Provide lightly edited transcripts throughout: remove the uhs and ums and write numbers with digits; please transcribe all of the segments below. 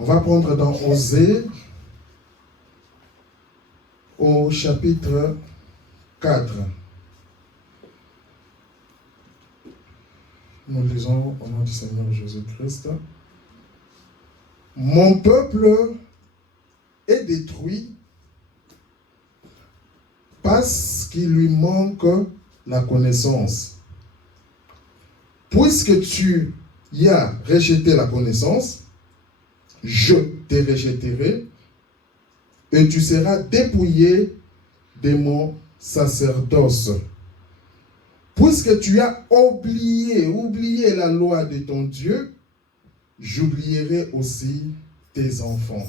On va prendre dans Osée, au chapitre 4. Nous lisons au nom du Seigneur Jésus-Christ. Mon peuple est détruit parce qu'il lui manque la connaissance. Puisque tu y as rejeté la connaissance, je te rejetterai et tu seras dépouillé de mon sacerdoce. Puisque tu as oublié la loi de ton Dieu, j'oublierai aussi tes enfants.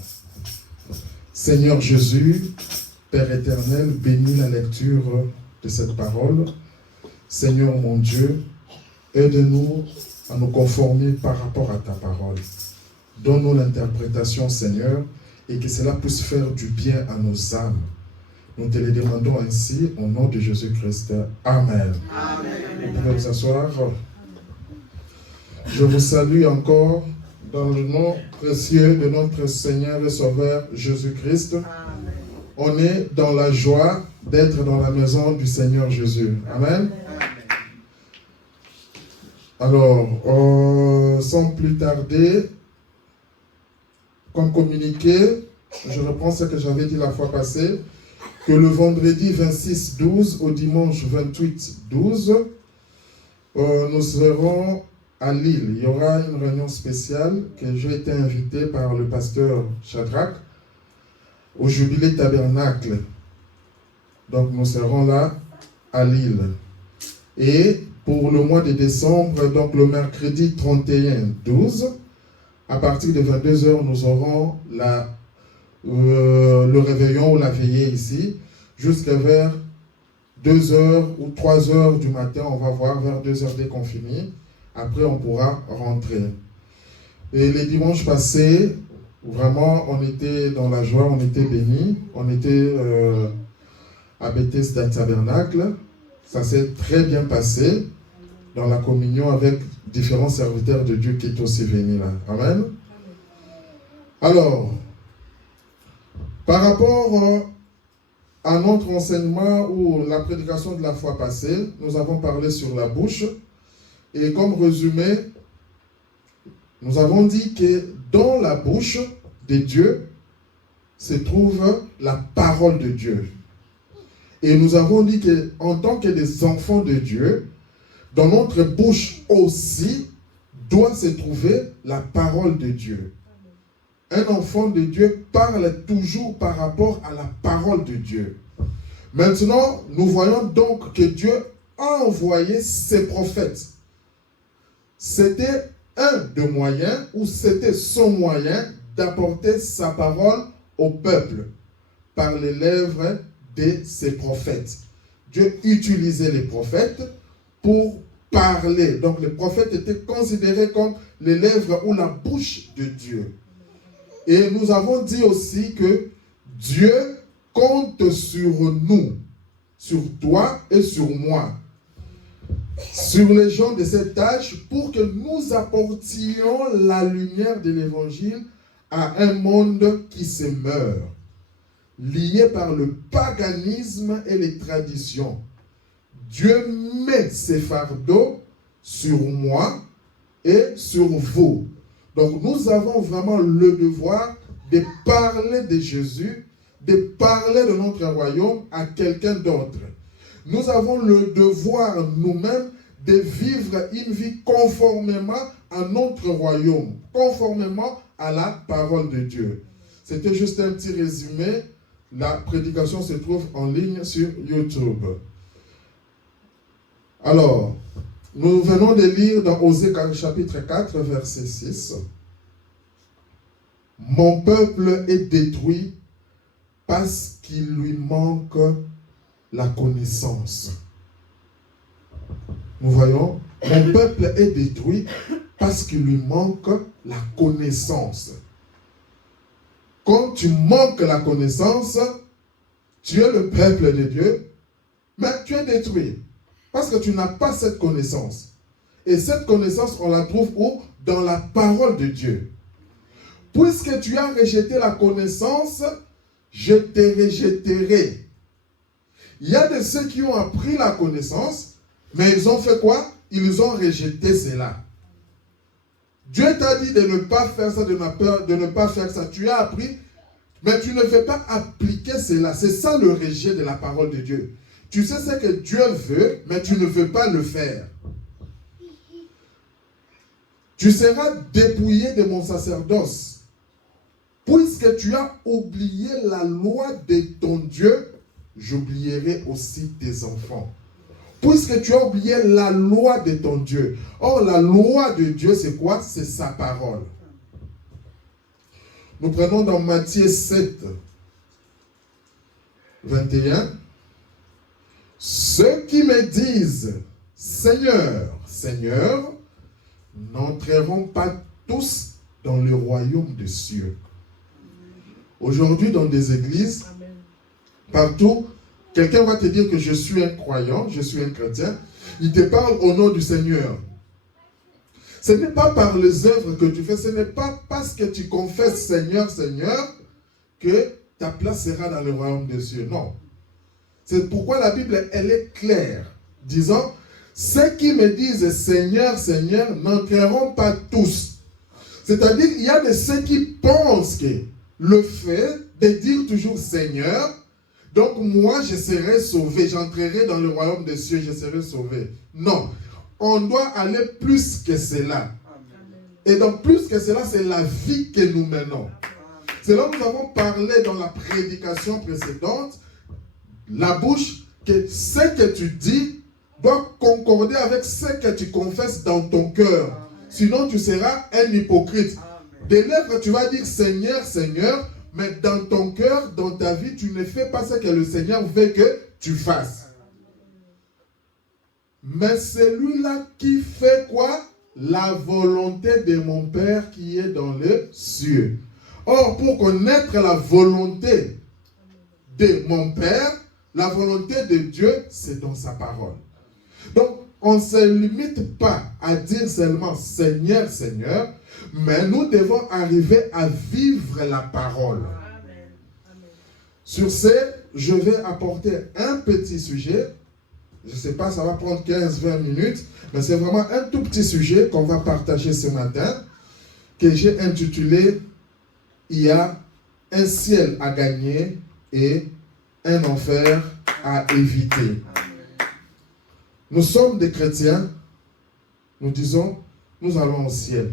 Seigneur Jésus, Père éternel, bénis la lecture de cette parole. Seigneur mon Dieu, aide-nous à nous conformer par rapport à ta parole. Donne-nous l'interprétation, Seigneur, et que cela puisse faire du bien à nos âmes. Nous te le demandons ainsi au nom de Jésus-Christ. Amen. Amen. Vous pouvez vous asseoir. Je vous salue encore dans le nom précieux de notre Seigneur et Sauveur Jésus-Christ. On est dans la joie d'être dans la maison du Seigneur Jésus. Amen. Alors, sans plus tarder, comme communiqué, je reprends ce que j'avais dit la fois passée, que le vendredi 26-12 au dimanche 28-12, nous serons à Lille. Il y aura une réunion spéciale que j'ai été invité par le pasteur Shadrach au Jubilé Tabernacle. Donc nous serons là à Lille. Et pour le mois de décembre, donc le mercredi 31-12, à partir de 22h, nous aurons le réveillon ou la veillée ici, jusqu'à vers 2h ou 3h du matin, on va voir, vers 2h dès qu'on finit. Après, on pourra rentrer. Et les dimanches passés, vraiment, on était dans la joie, on était bénis. On était à Bethesda Tabernacle. Ça s'est très bien passé dans la communion avec différents serviteurs de Dieu qui est aussi venus là. Amen. Alors, par rapport à notre enseignement ou la prédication de la fois passée, nous avons parlé sur la bouche. Et comme résumé, nous avons dit que dans la bouche de Dieu se trouve la parole de Dieu. Et nous avons dit qu'en tant que des enfants de Dieu, dans notre bouche aussi doit se trouver la parole de Dieu. Un enfant de Dieu parle toujours par rapport à la parole de Dieu. Maintenant, nous voyons donc que Dieu a envoyé ses prophètes. C'était un des moyens, ou c'était son moyen d'apporter sa parole au peuple par les lèvres de ses prophètes. Dieu utilisait les prophètes pour parler. Donc les prophètes étaient considérés comme les lèvres ou la bouche de Dieu. Et nous avons dit aussi que Dieu compte sur nous, sur toi et sur moi, sur les gens de cet âge, pour que nous apportions la lumière de l'évangile à un monde qui se meurt, lié par le paganisme et les traditions. Dieu met ses fardeaux sur moi et sur vous. Donc nous avons vraiment le devoir de parler de Jésus, de parler de notre royaume à quelqu'un d'autre. Nous avons le devoir nous-mêmes de vivre une vie conformément à notre royaume, conformément à la parole de Dieu. C'était juste un petit résumé. La prédication se trouve en ligne sur YouTube. Alors, nous venons de lire dans Osée chapitre 4, verset 6. Mon peuple est détruit parce qu'il lui manque la connaissance. Nous voyons, mon peuple est détruit parce qu'il lui manque la connaissance. Quand tu manques la connaissance, tu es le peuple de Dieu, mais tu es détruit. Parce que tu n'as pas cette connaissance. Et cette connaissance, on la trouve où? Dans la parole de Dieu. puisque tu as rejeté la connaissance, je te rejetterai. Il y a de ceux qui ont appris la connaissance, mais ils ont fait quoi? Ils ont rejeté cela. Dieu t'a dit de ne pas faire ça, de ne pas faire ça. Tu as appris, mais tu ne veux pas appliquer cela. C'est ça le rejet de la parole de Dieu. Tu sais ce que Dieu veut, mais tu ne veux pas le faire. Tu seras dépouillé de mon sacerdoce. Puisque tu as oublié la loi de ton Dieu, j'oublierai aussi tes enfants. Puisque tu as oublié la loi de ton Dieu. Or, la loi de Dieu, c'est quoi? C'est sa parole. Nous prenons dans Matthieu 7, 21. Ceux qui me disent, Seigneur, Seigneur, n'entreront pas tous dans le royaume des cieux. Aujourd'hui, dans des églises, partout, quelqu'un va te dire que je suis un croyant, je suis un chrétien. Il te parle au nom du Seigneur. Ce n'est pas par les œuvres que tu fais, ce n'est pas parce que tu confesses Seigneur, Seigneur, que ta place sera dans le royaume des cieux. Non. C'est pourquoi la Bible, elle est claire, disant, ceux qui me disent Seigneur, Seigneur, n'entreront pas tous. C'est-à-dire, il y a de ceux qui pensent que le fait de dire toujours Seigneur, donc moi je serai sauvé, j'entrerai dans le royaume des cieux, je serai sauvé. Non, on doit aller plus que cela. Et donc plus que cela, c'est la vie que nous menons. C'est là que nous avons parlé dans la prédication précédente, la bouche, que ce que tu dis doit concorder avec ce que tu confesses dans ton cœur. Sinon tu seras un hypocrite. Des lèvres, tu vas dire Seigneur, Seigneur, mais dans ton cœur, dans ta vie, tu ne fais pas ce que le Seigneur veut que tu fasses. Mais celui-là qui fait quoi? La volonté de mon Père qui est dans les cieux. Or, pour connaître la volonté de mon Père, la volonté de Dieu, c'est dans sa parole. Donc, on ne se limite pas à dire seulement Seigneur, Seigneur, mais nous devons arriver à vivre la parole. Amen. Amen. Sur ce, je vais apporter un petit sujet. Je ne sais pas, ça va prendre 15-20 minutes, mais c'est vraiment un tout petit sujet qu'on va partager ce matin, que j'ai intitulé « Il y a un ciel à gagner et un enfer à éviter ». Nous sommes des chrétiens, nous disons, nous allons au ciel.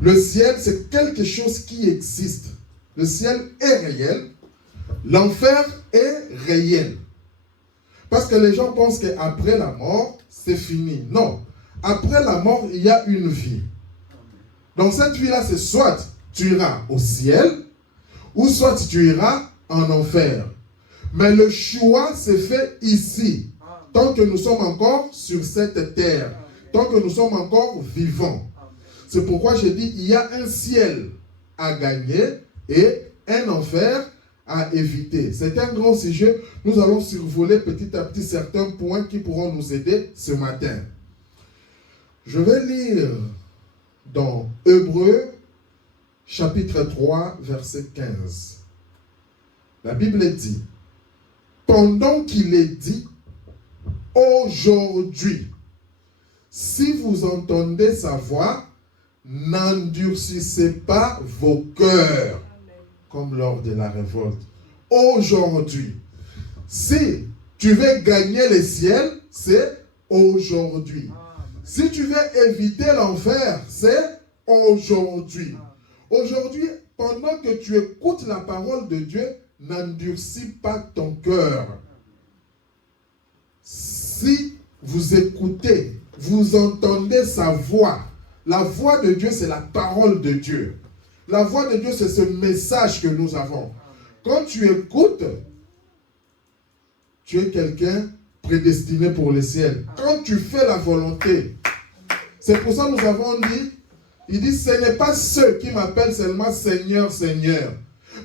Le ciel, c'est quelque chose qui existe. Le ciel est réel. L'enfer est réel. Parce que les gens pensent qu'après la mort, c'est fini. Non. Après la mort, il y a une vie. Donc cette vie-là, c'est soit tu iras au ciel, ou soit tu iras en enfer. Mais le choix s'est fait ici. Tant que nous sommes encore sur cette terre. Tant que nous sommes encore vivants. C'est pourquoi je dis, il y a un ciel à gagner et un enfer à éviter. C'est un grand sujet. Nous allons survoler petit à petit certains points qui pourront nous aider ce matin. Je vais lire dans Hébreux, chapitre 3, verset 15. La Bible dit, pendant qu'il est dit, aujourd'hui, si vous entendez sa voix, n'endurcissez pas vos cœurs comme lors de la révolte. Aujourd'hui. Si tu veux gagner le ciel, c'est aujourd'hui. Si tu veux éviter l'enfer, c'est aujourd'hui. Aujourd'hui, pendant que tu écoutes la parole de Dieu, n'endurcis pas ton cœur. Si vous écoutez, vous entendez sa voix. La voix de Dieu, c'est la parole de Dieu. La voix de Dieu, c'est ce message que nous avons. Quand tu écoutes, tu es quelqu'un prédestiné pour le ciel. Quand tu fais la volonté, c'est pour ça que nous avons dit, il dit, ce n'est pas ceux qui m'appellent seulement Seigneur, Seigneur,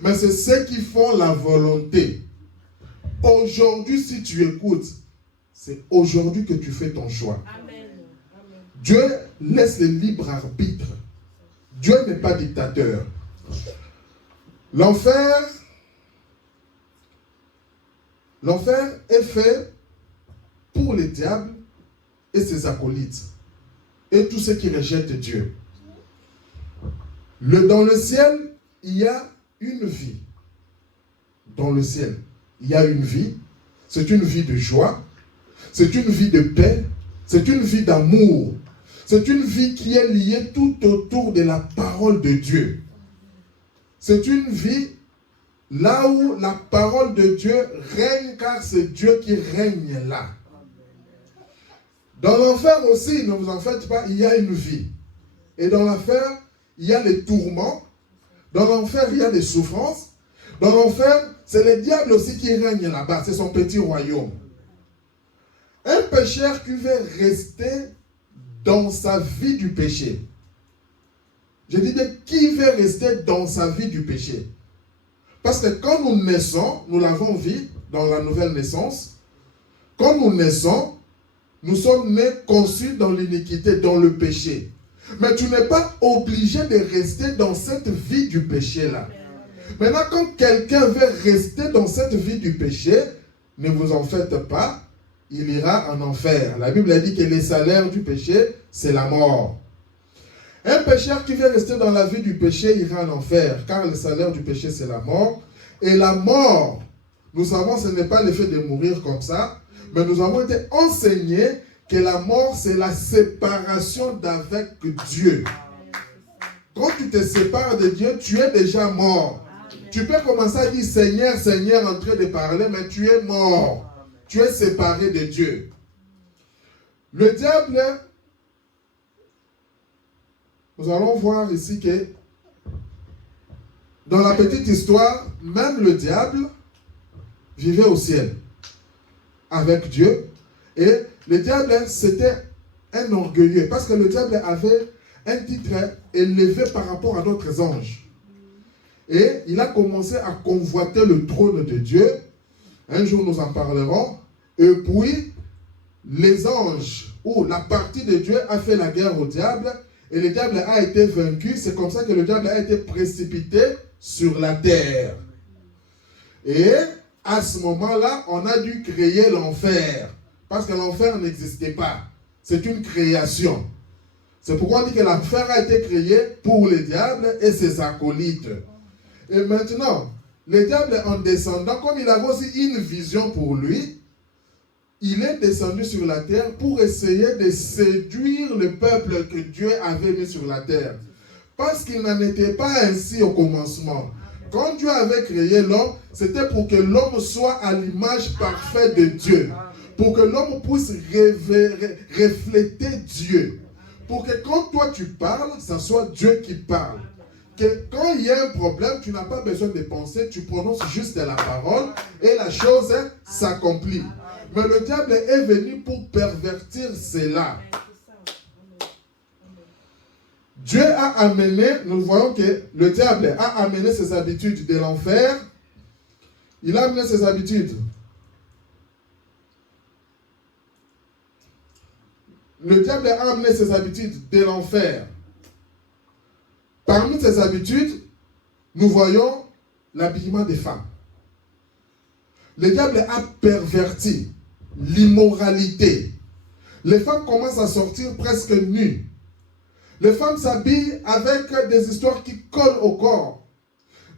mais c'est ceux qui font la volonté. Aujourd'hui, si tu écoutes, c'est aujourd'hui que tu fais ton choix. Amen. Dieu laisse le libre arbitre. Dieu n'est pas dictateur. L'enfer est fait pour les diables et ses acolytes et tous ceux qui rejettent Dieu. Dans le ciel, il y a une vie. Dans le ciel, il y a une vie. C'est une vie de joie. C'est une vie de paix. C'est une vie d'amour. C'est une vie qui est liée tout autour de la parole de Dieu. C'est une vie là où la parole de Dieu règne, car c'est Dieu qui règne là. Dans l'enfer aussi, ne vous en faites pas, il y a une vie. Et dans l'enfer, il y a les tourments. Dans l'enfer, il y a les souffrances. Dans l'enfer, c'est le diable aussi qui règne là-bas. C'est son petit royaume. Un pécheur qui veut rester dans sa vie du péché. Je dis bien, qui veut rester dans sa vie du péché? Parce que quand nous naissons, nous l'avons vu dans la nouvelle naissance, quand nous naissons, nous sommes nés conçus dans l'iniquité, dans le péché. Mais tu n'es pas obligé de rester dans cette vie du péché-là. Maintenant, quand quelqu'un veut rester dans cette vie du péché, ne vous en faites pas, il ira en enfer. La Bible a dit que les salaires du péché, c'est la mort. Un pécheur qui veut rester dans la vie du péché ira en enfer, car le salaire du péché, c'est la mort. Et la mort, nous savons, ce n'est pas le fait de mourir comme ça, mais nous avons été enseignés que la mort, c'est la séparation d'avec Dieu. Quand tu te sépares de Dieu, tu es déjà mort. Tu peux commencer à dire Seigneur, Seigneur en train de parler, mais tu es mort. Tu es séparé de Dieu. Le diable, nous allons voir ici que dans la petite histoire, même le diable vivait au ciel avec Dieu. Et le diable, c'était un orgueilleux, parce que le diable avait un titre élevé par rapport à d'autres anges. Et il a commencé à convoiter le trône de Dieu. Un jour, nous en parlerons. Et puis, les anges, ou la partie de Dieu, a fait la guerre au diable. Et le diable a été vaincu. C'est comme ça que le diable a été précipité sur la terre. Et à ce moment-là, on a dû créer l'enfer. Parce que l'enfer n'existait pas. C'est une création. C'est pourquoi on dit que l'enfer a été créé pour le diable et ses acolytes. Et maintenant, le diable en descendant, comme il avait aussi une vision pour lui, il est descendu sur la terre pour essayer de séduire le peuple que Dieu avait mis sur la terre. Parce qu'il n'en était pas ainsi au commencement. Quand Dieu avait créé l'homme, c'était pour que l'homme soit à l'image parfaite de Dieu. Pour que l'homme puisse refléter Dieu. Pour que quand toi tu parles, ça soit Dieu qui parle. Que quand il y a un problème, tu n'as pas besoin de penser, tu prononces juste la parole et la chose s'accomplit. Mais le diable est venu pour pervertir cela. Dieu a amené, nous voyons que le diable a amené ses habitudes de l'enfer. Il a amené ses habitudes. Le diable a amené ses habitudes de l'enfer. Parmi ses habitudes, nous voyons l'habillement des femmes. Le diable a perverti l'immoralité. Les femmes commencent à sortir presque nues. Les femmes s'habillent avec des histoires qui collent au corps.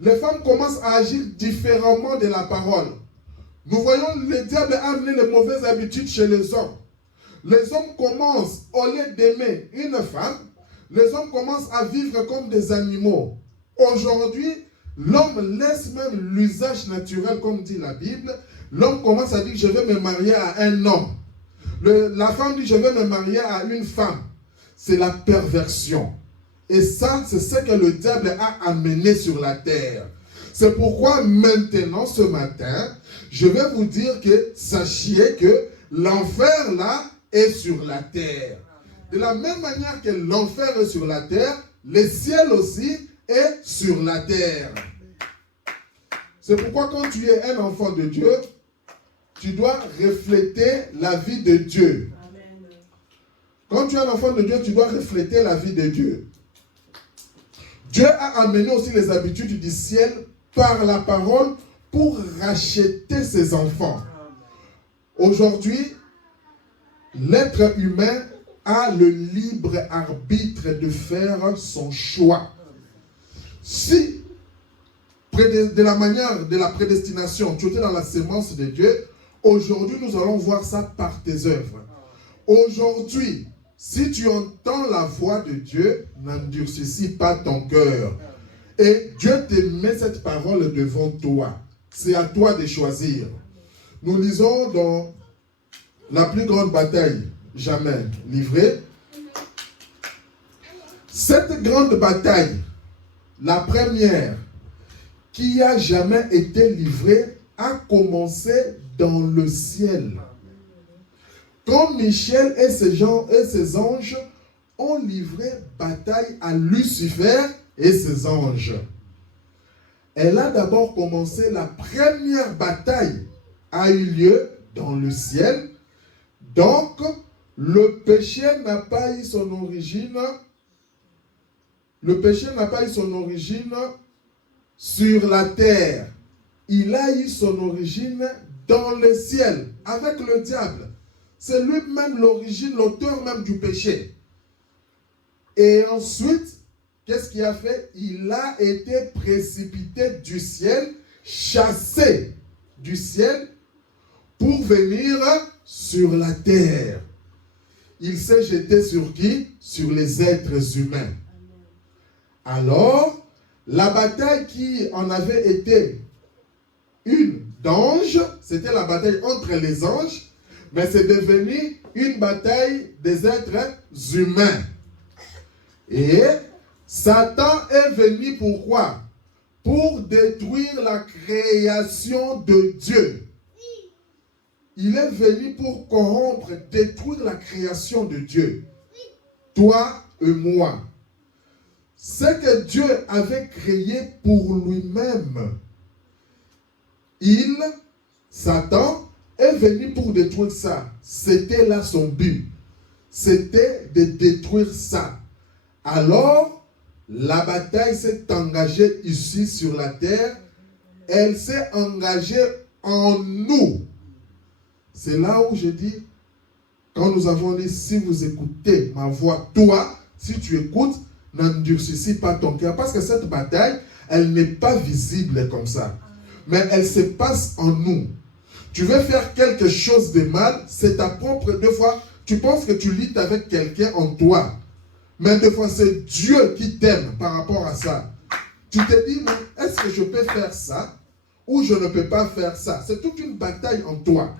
Les femmes commencent à agir différemment de la parole. Nous voyons le diable amener les mauvaises habitudes chez les hommes. Les hommes commencent, au lieu d'aimer une femme, les hommes commencent à vivre comme des animaux. Aujourd'hui, l'homme laisse même l'usage naturel, comme dit la Bible. L'homme commence à dire, je vais me marier à un homme. La femme dit, je vais me marier à une femme. C'est la perversion. Et ça, c'est ce que le diable a amené sur la terre. C'est pourquoi maintenant, ce matin, je vais vous dire que sachiez que l'enfer là est sur la terre. De la même manière que l'enfer est sur la terre, le ciel aussi est sur la terre. C'est pourquoi quand tu es un enfant de Dieu, tu dois refléter la vie de Dieu. Quand tu es un enfant de Dieu, tu dois refléter la vie de Dieu. Dieu a amené aussi les habitudes du ciel par la parole pour racheter ses enfants. Aujourd'hui, l'être humain a le libre arbitre de faire son choix. Si, de la manière de la prédestination, tu étais dans la sémence de Dieu, aujourd'hui nous allons voir ça par tes œuvres. Aujourd'hui, si tu entends la voix de Dieu, n'endurcis pas ton cœur. Et Dieu te met cette parole devant toi. C'est à toi de choisir. Nous lisons dans la plus grande bataille jamais livrée. Cette grande bataille, la première qui a jamais été livrée, a commencé dans le ciel. Quand Michel et ses anges ont livré bataille à Lucifer et ses anges. Elle a d'abord commencé, la première bataille a eu lieu dans le ciel. Donc, le péché n'a pas eu son origine. Le péché n'a pas eu son origine sur la terre. Il a eu son origine dans le ciel, avec le diable. C'est lui-même l'origine, l'auteur même du péché. Et ensuite, qu'est-ce qu'il a fait? Il a été précipité du ciel, chassé du ciel, pour venir sur la terre. Il s'est jeté sur qui? Sur les êtres humains. Alors, la bataille qui en avait été une d'anges, c'était la bataille entre les anges, mais c'est devenu une bataille des êtres humains. Et Satan est venu pourquoi? Pour détruire la création de Dieu. Il est venu pour corrompre, détruire la création de Dieu. Toi et moi. Ce que Dieu avait créé pour lui-même. Satan, est venu pour détruire ça. C'était là son but. C'était de détruire ça. Alors, la bataille s'est engagée ici sur la terre. Elle s'est engagée en nous. C'est là où je dis, quand nous avons dit, si vous écoutez ma voix, toi, si tu écoutes, n'endurcis pas ton cœur. Parce que cette bataille, elle n'est pas visible comme ça. Mais elle se passe en nous. Tu veux faire quelque chose de mal, c'est ta propre... Deux fois, tu penses que tu luttes avec quelqu'un en toi. Mais des fois, c'est Dieu qui t'aime par rapport à ça. Tu te dis, mais est-ce que je peux faire ça ou je ne peux pas faire ça? C'est toute une bataille en toi.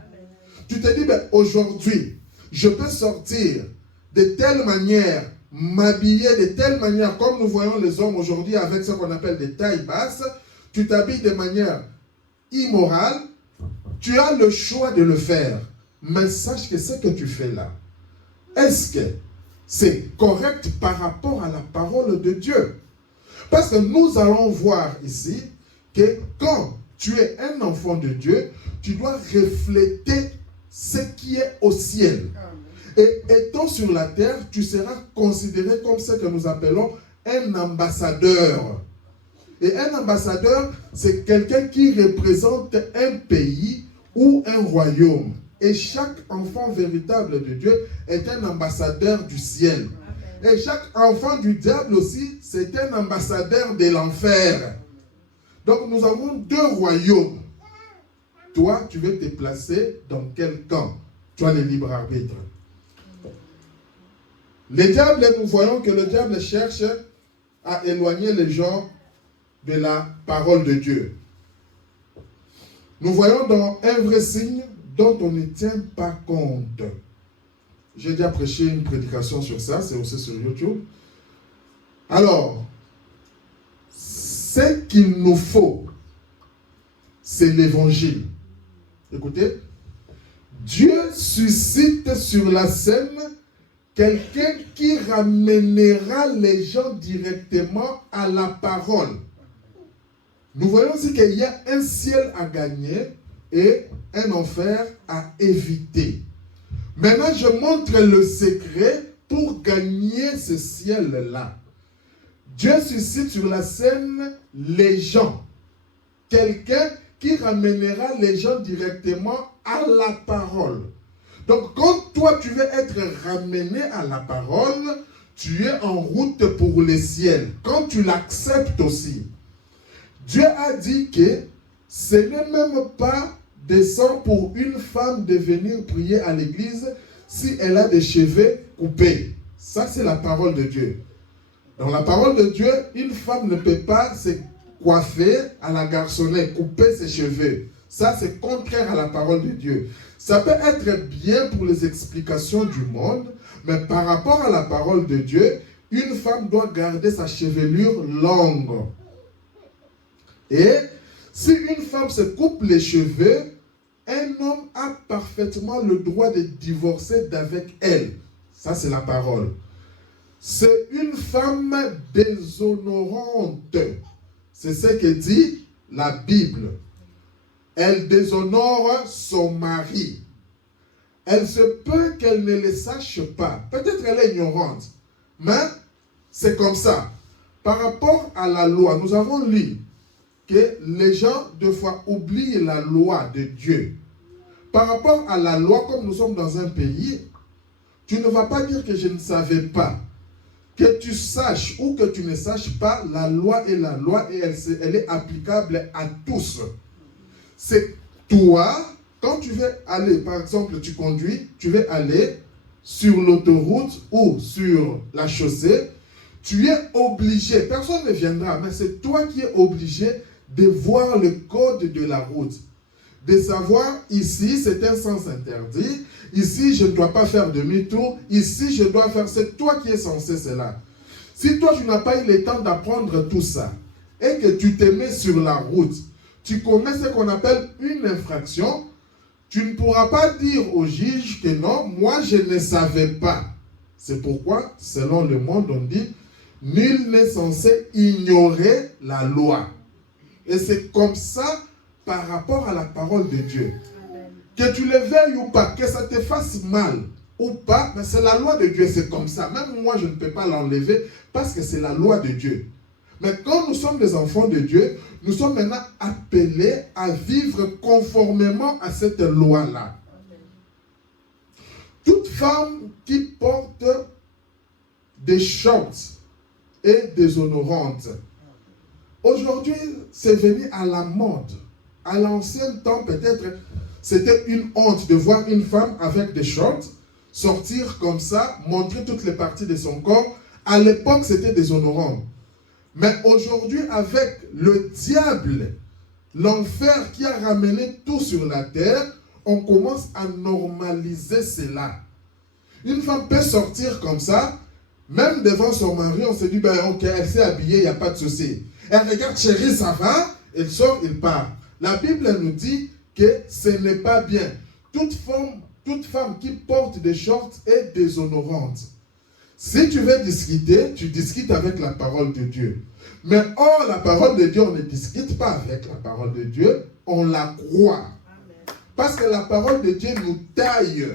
Tu te dis, ben, aujourd'hui, je peux sortir de telle manière, m'habiller de telle manière, comme nous voyons les hommes aujourd'hui avec ce qu'on appelle des tailles basses. Tu t'habilles de manière immorale. Tu as le choix de le faire. Mais sache que ce que tu fais là, est-ce que c'est correct par rapport à la parole de Dieu? Parce que nous allons voir ici que quand tu es un enfant de Dieu, tu dois refléter ce qui est au ciel. Et étant sur la terre, tu seras considéré comme ce que nous appelons un ambassadeur. Et un ambassadeur, c'est quelqu'un qui représente un pays ou un royaume. Et chaque enfant véritable de Dieu est un ambassadeur du ciel. Et chaque enfant du diable aussi, c'est un ambassadeur de l'enfer. Donc nous avons deux royaumes. Toi, tu veux te placer dans quel camp? Tu as le libre arbitre. Le diable, nous voyons que le diable cherche à éloigner les gens de la parole de Dieu. Nous voyons dans un vrai signe dont on ne tient pas compte. J'ai déjà prêché une prédication sur ça, c'est aussi sur YouTube. Alors, ce qu'il nous faut, c'est l'évangile. Écoutez, Dieu suscite sur la scène quelqu'un qui ramènera les gens directement à la parole. Nous voyons aussi qu'il y a un ciel à gagner et un enfer à éviter. Maintenant, je montre le secret pour gagner ce ciel-là. Dieu suscite sur la scène les gens. Quelqu'un qui ramènera les gens directement à la parole. Donc, quand toi, tu veux être ramené à la parole, tu es en route pour le ciel. Quand tu l'acceptes aussi. Dieu a dit que ce n'est même pas décent pour une femme de venir prier à l'église si elle a des cheveux coupés. Ça, c'est la parole de Dieu. Dans la parole de Dieu, une femme ne peut pas se coiffer à la garçonnette, couper ses cheveux. Ça, c'est contraire à la parole de Dieu. Ça peut être bien pour les explications du monde, mais par rapport à la parole de Dieu, une femme doit garder sa chevelure longue. Et si une femme se coupe les cheveux, un homme a parfaitement le droit de divorcer d'avec elle. Ça, c'est la parole. C'est une femme déshonorante. C'est ce que dit la Bible. Elle déshonore son mari. Elle se peut qu'elle ne le sache pas. Peut-être qu'elle est ignorante. Mais c'est comme ça. Par rapport à la loi, nous avons lu que les gens, des fois, oublient la loi de Dieu. Par rapport à la loi, comme nous sommes dans un pays, tu ne vas pas dire que je ne savais pas. Que tu saches ou que tu ne saches pas, la loi est la loi et elle est applicable à tous. C'est toi, quand tu veux aller, par exemple, tu conduis, tu veux aller sur l'autoroute ou sur la chaussée, tu es obligé, personne ne viendra, mais c'est toi qui es obligé de voir le code de la route. De savoir, ici, c'est un sens interdit, ici, je ne dois pas faire demi-tour, ici, je dois faire, c'est toi qui es censé cela. Si toi, tu n'as pas eu le temps d'apprendre tout ça, et que tu te mets sur la route, tu commets ce qu'on appelle une infraction, tu ne pourras pas dire au juge que non, moi, je ne savais pas. C'est pourquoi, selon le monde, on dit, nul n'est censé ignorer la loi. Et c'est comme ça, par rapport à la parole de Dieu. Que tu le veuilles ou pas, que ça te fasse mal ou pas, mais c'est la loi de Dieu, c'est comme ça. Même moi, je ne peux pas l'enlever parce que c'est la loi de Dieu. Mais quand nous sommes des enfants de Dieu, nous sommes maintenant appelés à vivre conformément à cette loi-là. Toute femme qui porte des shorts est déshonorante. Aujourd'hui, c'est venu à la mode. À l'ancien temps, peut-être, c'était une honte de voir une femme avec des shorts sortir comme ça, montrer toutes les parties de son corps. À l'époque, c'était déshonorant. Mais aujourd'hui, avec le diable, l'enfer qui a ramené tout sur la terre, on commence à normaliser cela. Une femme peut sortir comme ça, même devant son mari, on se dit, ben ok, elle s'est habillée, il n'y a pas de souci. Elle regarde, chérie, ça va, elle sort, il part. La Bible nous dit que ce n'est pas bien. Toute femme qui porte des shorts est déshonorante. Si tu veux discuter, tu discutes avec la parole de Dieu. Mais or, la parole de Dieu, on ne discute pas avec la parole de Dieu, on la croit. Parce que la parole de Dieu nous taille.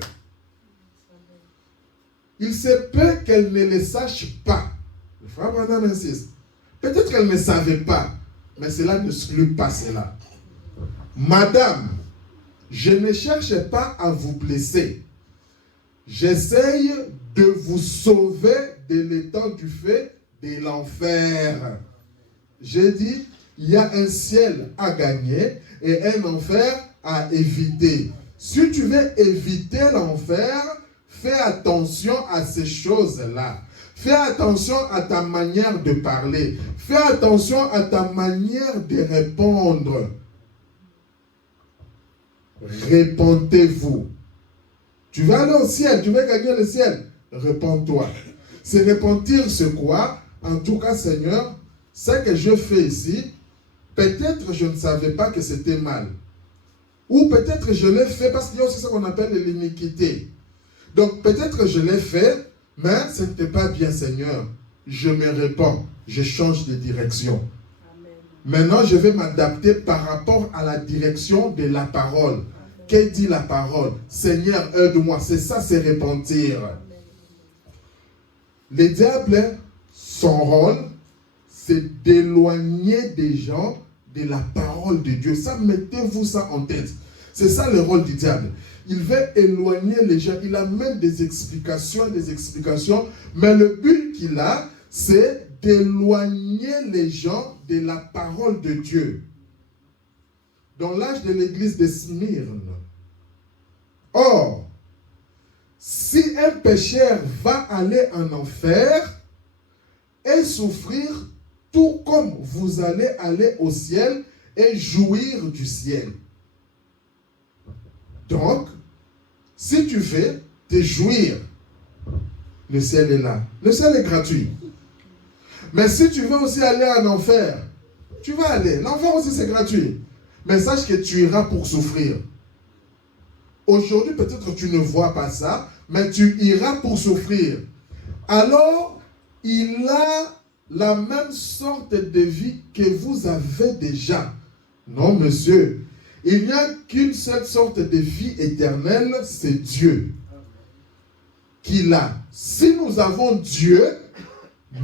Il se peut qu'elle ne le sache pas. Le frère Branham insiste. Peut-être qu'elle ne savait pas, mais cela n'exclut pas cela. Madame, je ne cherche pas à vous blesser. J'essaye de vous sauver de l'étang du feu de l'enfer. J'ai dit, il y a un ciel à gagner et un enfer à éviter. Si tu veux éviter l'enfer, fais attention à ces choses-là. Fais attention à ta manière de parler. Fais attention à ta manière de répondre. Répondez-vous. Tu vas aller au ciel, tu veux gagner le ciel. Réponds-toi. C'est repentir ce quoi? En tout cas, Seigneur, ce que je fais ici, peut-être je ne savais pas que c'était mal. Ou peut-être je l'ai fait parce qu'il y a aussi ce qu'on appelle l'iniquité. Donc peut-être je l'ai fait, mais ce n'était pas bien, Seigneur. Je me réponds, je change de direction. Amen. Maintenant, je vais m'adapter par rapport à la direction de la parole. Qu'est dit la parole? Seigneur, aide-moi. C'est ça, c'est repentir. Le diable, son rôle, c'est d'éloigner des gens de la parole de Dieu. Ça, mettez-vous ça en tête. C'est ça le rôle du diable. Il veut éloigner les gens. Il amène des explications, mais le but qu'il a, c'est d'éloigner les gens de la parole de Dieu. Dans l'âge de l'église de Smyrne. Or, si un pécheur va aller en enfer et souffrir, tout comme vous allez aller au ciel et jouir du ciel. Donc, si tu veux te jouir, le ciel est là. Le ciel est gratuit. Mais si tu veux aussi aller en enfer, tu vas aller. L'enfer aussi c'est gratuit. Mais sache que tu iras pour souffrir. Aujourd'hui, peut-être tu ne vois pas ça, mais tu iras pour souffrir. Alors, il a la même sorte de vie que vous avez déjà. Non, monsieur. Il n'y a qu'une seule sorte de vie éternelle, c'est Dieu. Qu'il a. Si nous avons Dieu,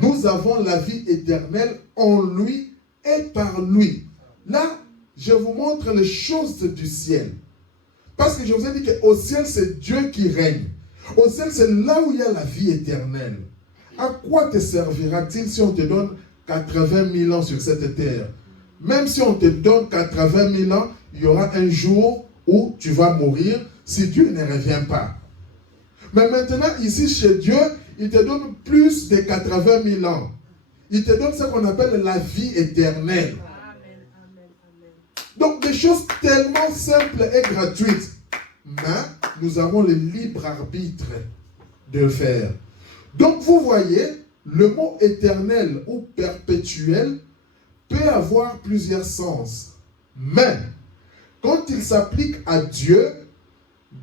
nous avons la vie éternelle en lui et par lui. Là, je vous montre les choses du ciel. Parce que je vous ai dit qu'au ciel, c'est Dieu qui règne. Au ciel, c'est là où il y a la vie éternelle. À quoi te servira-t-il si on te donne 80 000 ans sur cette terre? Même si on te donne 80 000 ans, il y aura un jour où tu vas mourir si Dieu ne revient pas. Mais maintenant, ici, chez Dieu, il te donne plus de 80 000 ans. Il te donne ce qu'on appelle la vie éternelle. Donc, des choses tellement simples et gratuites. Mais nous avons le libre arbitre de le faire. Donc, vous voyez, le mot éternel ou perpétuel peut avoir plusieurs sens. Mais, quand il s'applique à Dieu,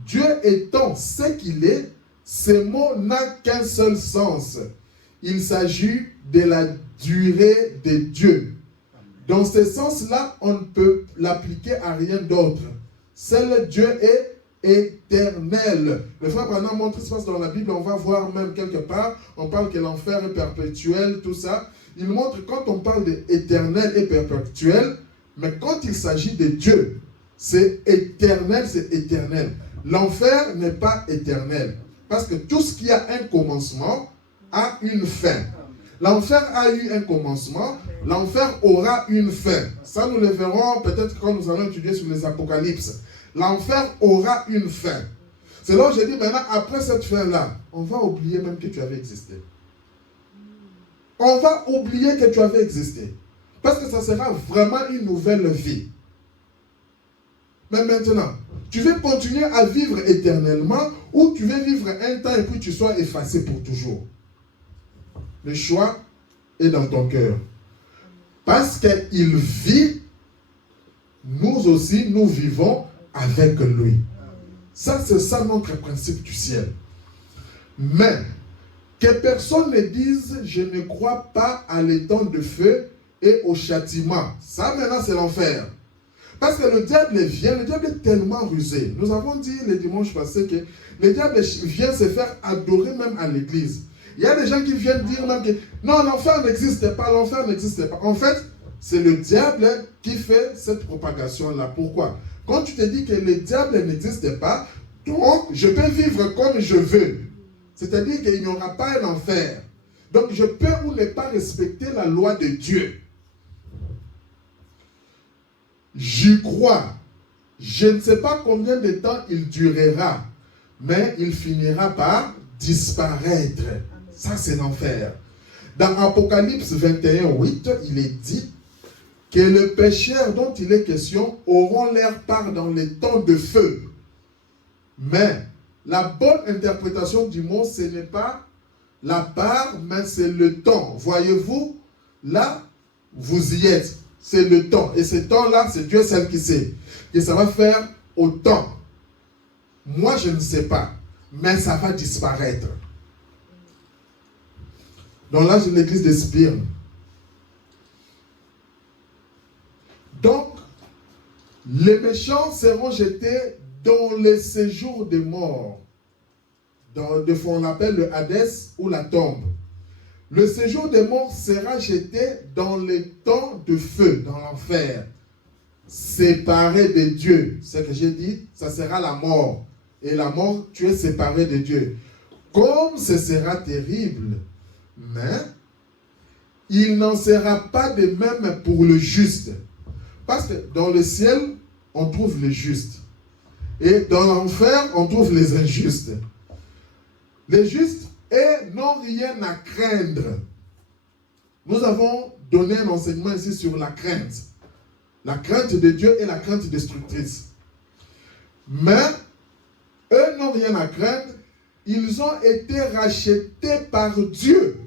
Dieu étant ce qu'il est, ce mot n'a qu'un seul sens. Il s'agit de la durée de Dieu. Dans ce sens-là, on ne peut l'appliquer à rien d'autre. Seul Dieu est éternel. Le frère Branham montre ce qui se passe dans la Bible, on va voir même quelque part, on parle que l'enfer est perpétuel, tout ça. Il montre quand on parle d'éternel et perpétuel, mais quand il s'agit de Dieu, c'est éternel, c'est éternel. L'enfer n'est pas éternel. Parce que tout ce qui a un commencement a une fin. L'enfer a eu un commencement, l'enfer aura une fin. Ça, nous le verrons peut-être quand nous allons étudier sur les Apocalypses. L'enfer aura une fin. C'est là où je dis maintenant, après cette fin-là, on va oublier même que tu avais existé. On va oublier que tu avais existé. Parce que ça sera vraiment une nouvelle vie. Mais maintenant, tu veux continuer à vivre éternellement ou tu veux vivre un temps et puis tu sois effacé pour toujours. Le choix est dans ton cœur. Parce qu'il vit, nous aussi, nous vivons avec lui. Ça, c'est ça notre principe du ciel. Mais, que personne ne dise, je ne crois pas à l'étang de feu et au châtiment. Ça, maintenant, c'est l'enfer. Parce que le diable vient, le diable est tellement rusé. Nous avons dit le dimanche passé que le diable vient se faire adorer même à l'église. Il y a des gens qui viennent dire même que non, l'enfer n'existe pas, l'enfer n'existe pas. En fait, c'est le diable qui fait cette propagation-là. Pourquoi? Quand tu te dis que le diable n'existe pas, donc je peux vivre comme je veux. C'est-à-dire qu'il n'y aura pas un enfer. Donc je peux ou ne pas respecter la loi de Dieu. J'y crois. Je ne sais pas combien de temps il durera, mais il finira par disparaître. Ça, c'est l'enfer. Dans Apocalypse 21:8, il est dit que les pécheurs dont il est question auront leur part dans les temps de feu. Mais la bonne interprétation du mot, ce n'est pas la part, mais c'est le temps. Voyez-vous, là, vous y êtes. C'est le temps. Et ce temps-là, c'est Dieu seul qui sait. Et ça va faire autant. Moi, je ne sais pas. Mais ça va disparaître. Dans l'âge de l'église de Smyrne. Donc, les méchants seront jetés dans les séjours des morts. Des fois, on appelle le Hadès ou la tombe. Le séjour des morts sera jeté dans les temps de feu, dans l'enfer. Séparé de Dieu. Ce que j'ai dit, ça sera la mort. Et la mort, tu es séparé de Dieu. Comme ce sera terrible, mais il n'en sera pas de même pour le juste. Parce que dans le ciel, on trouve les justes. Et dans l'enfer, on trouve les injustes. Les justes n'ont rien à craindre. Nous avons donné un enseignement ici sur la crainte. La crainte de Dieu et la crainte destructrice. Mais, eux n'ont rien à craindre. Ils ont été rachetés par Dieu.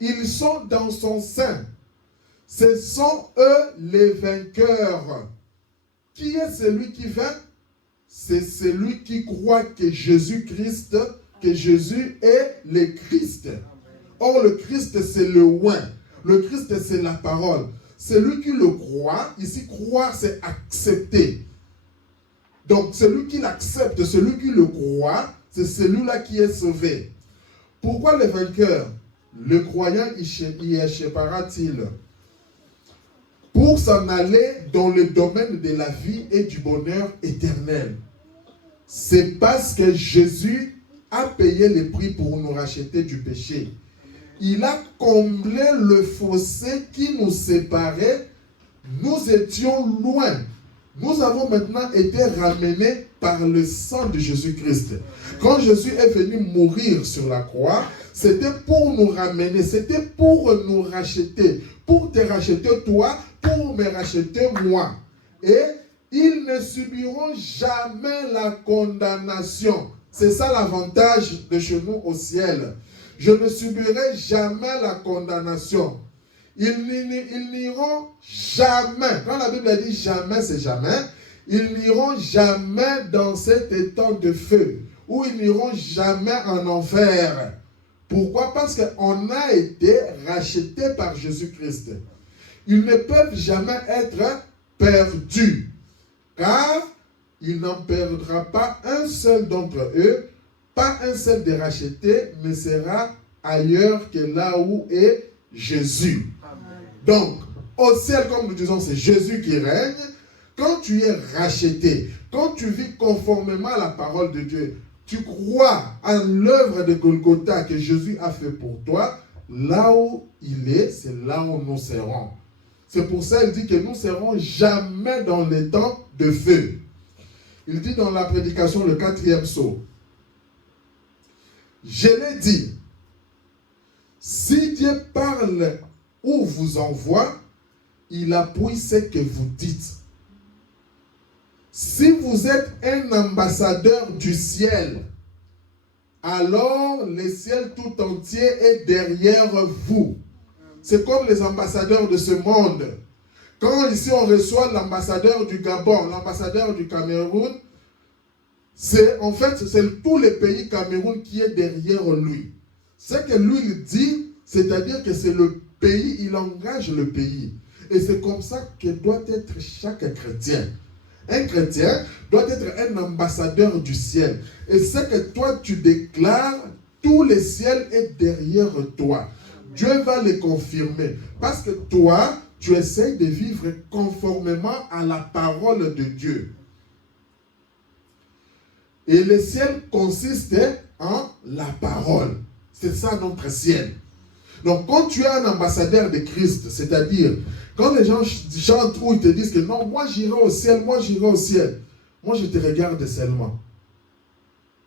Ils sont dans son sein. Ce sont eux les vainqueurs. Qui est celui qui vainc? C'est celui qui croit que Jésus-Christ, que Jésus est le Christ. Or, le Christ, c'est le oint. Le Christ, c'est la parole. Celui qui le croit, ici, croire, c'est accepter. Donc, celui qui l'accepte, celui qui le croit, c'est celui-là qui est sauvé. Pourquoi le vainqueur? Le croyant y échappera-t-il? Pour s'en aller dans le domaine de la vie et du bonheur éternel. C'est parce que Jésus a payé le prix pour nous racheter du péché. Il a comblé le fossé qui nous séparait. Nous étions loin. Nous avons maintenant été ramenés par le sang de Jésus-Christ. Quand Jésus est venu mourir sur la croix, c'était pour nous ramener, c'était pour nous racheter, pour te racheter toi, pour me racheter moi. Et ils ne subiront jamais la condamnation. C'est ça l'avantage de chez nous au ciel. Je ne subirai jamais la condamnation. Ils n'iront jamais, quand la Bible dit jamais, c'est jamais, ils n'iront jamais dans cet étang de feu, ou ils n'iront jamais en enfer. Pourquoi? Parce qu'on a été rachetés par Jésus-Christ. Ils ne peuvent jamais être perdus, car il n'en perdra pas un seul d'entre eux, pas un seul des rachetés, mais sera ailleurs que là où est Jésus. Donc, au ciel, comme nous disons, c'est Jésus qui règne. Quand tu es racheté, quand tu vis conformément à la parole de Dieu, tu crois à l'œuvre de Golgotha que Jésus a fait pour toi, là où il est, c'est là où nous serons. C'est pour ça qu'il dit que nous ne serons jamais dans les temps de feu. Il dit dans la prédication, le 4e psaume, je l'ai dit, si Dieu parle ou vous envoie, il appuie ce que vous dites. Si vous êtes un ambassadeur du ciel, alors le ciel tout entier est derrière vous. C'est comme les ambassadeurs de ce monde. Quand ici on reçoit l'ambassadeur du Gabon, l'ambassadeur du Cameroun, c'est tous les pays Cameroun qui est derrière lui. Ce que lui il dit, c'est-à-dire que c'est le pays, il engage le pays. Et c'est comme ça que doit être chaque chrétien. Un chrétien doit être un ambassadeur du ciel. Et ce que toi tu déclares, tout le ciel est derrière toi. Dieu va le confirmer. Parce que toi, tu essaies de vivre conformément à la parole de Dieu. Et le ciel consiste en la parole. C'est ça notre ciel. Donc quand tu es un ambassadeur de Christ, c'est-à-dire quand les gens chantent ou ils te disent que non, moi j'irai au ciel, moi j'irai au ciel. Moi je te regarde seulement.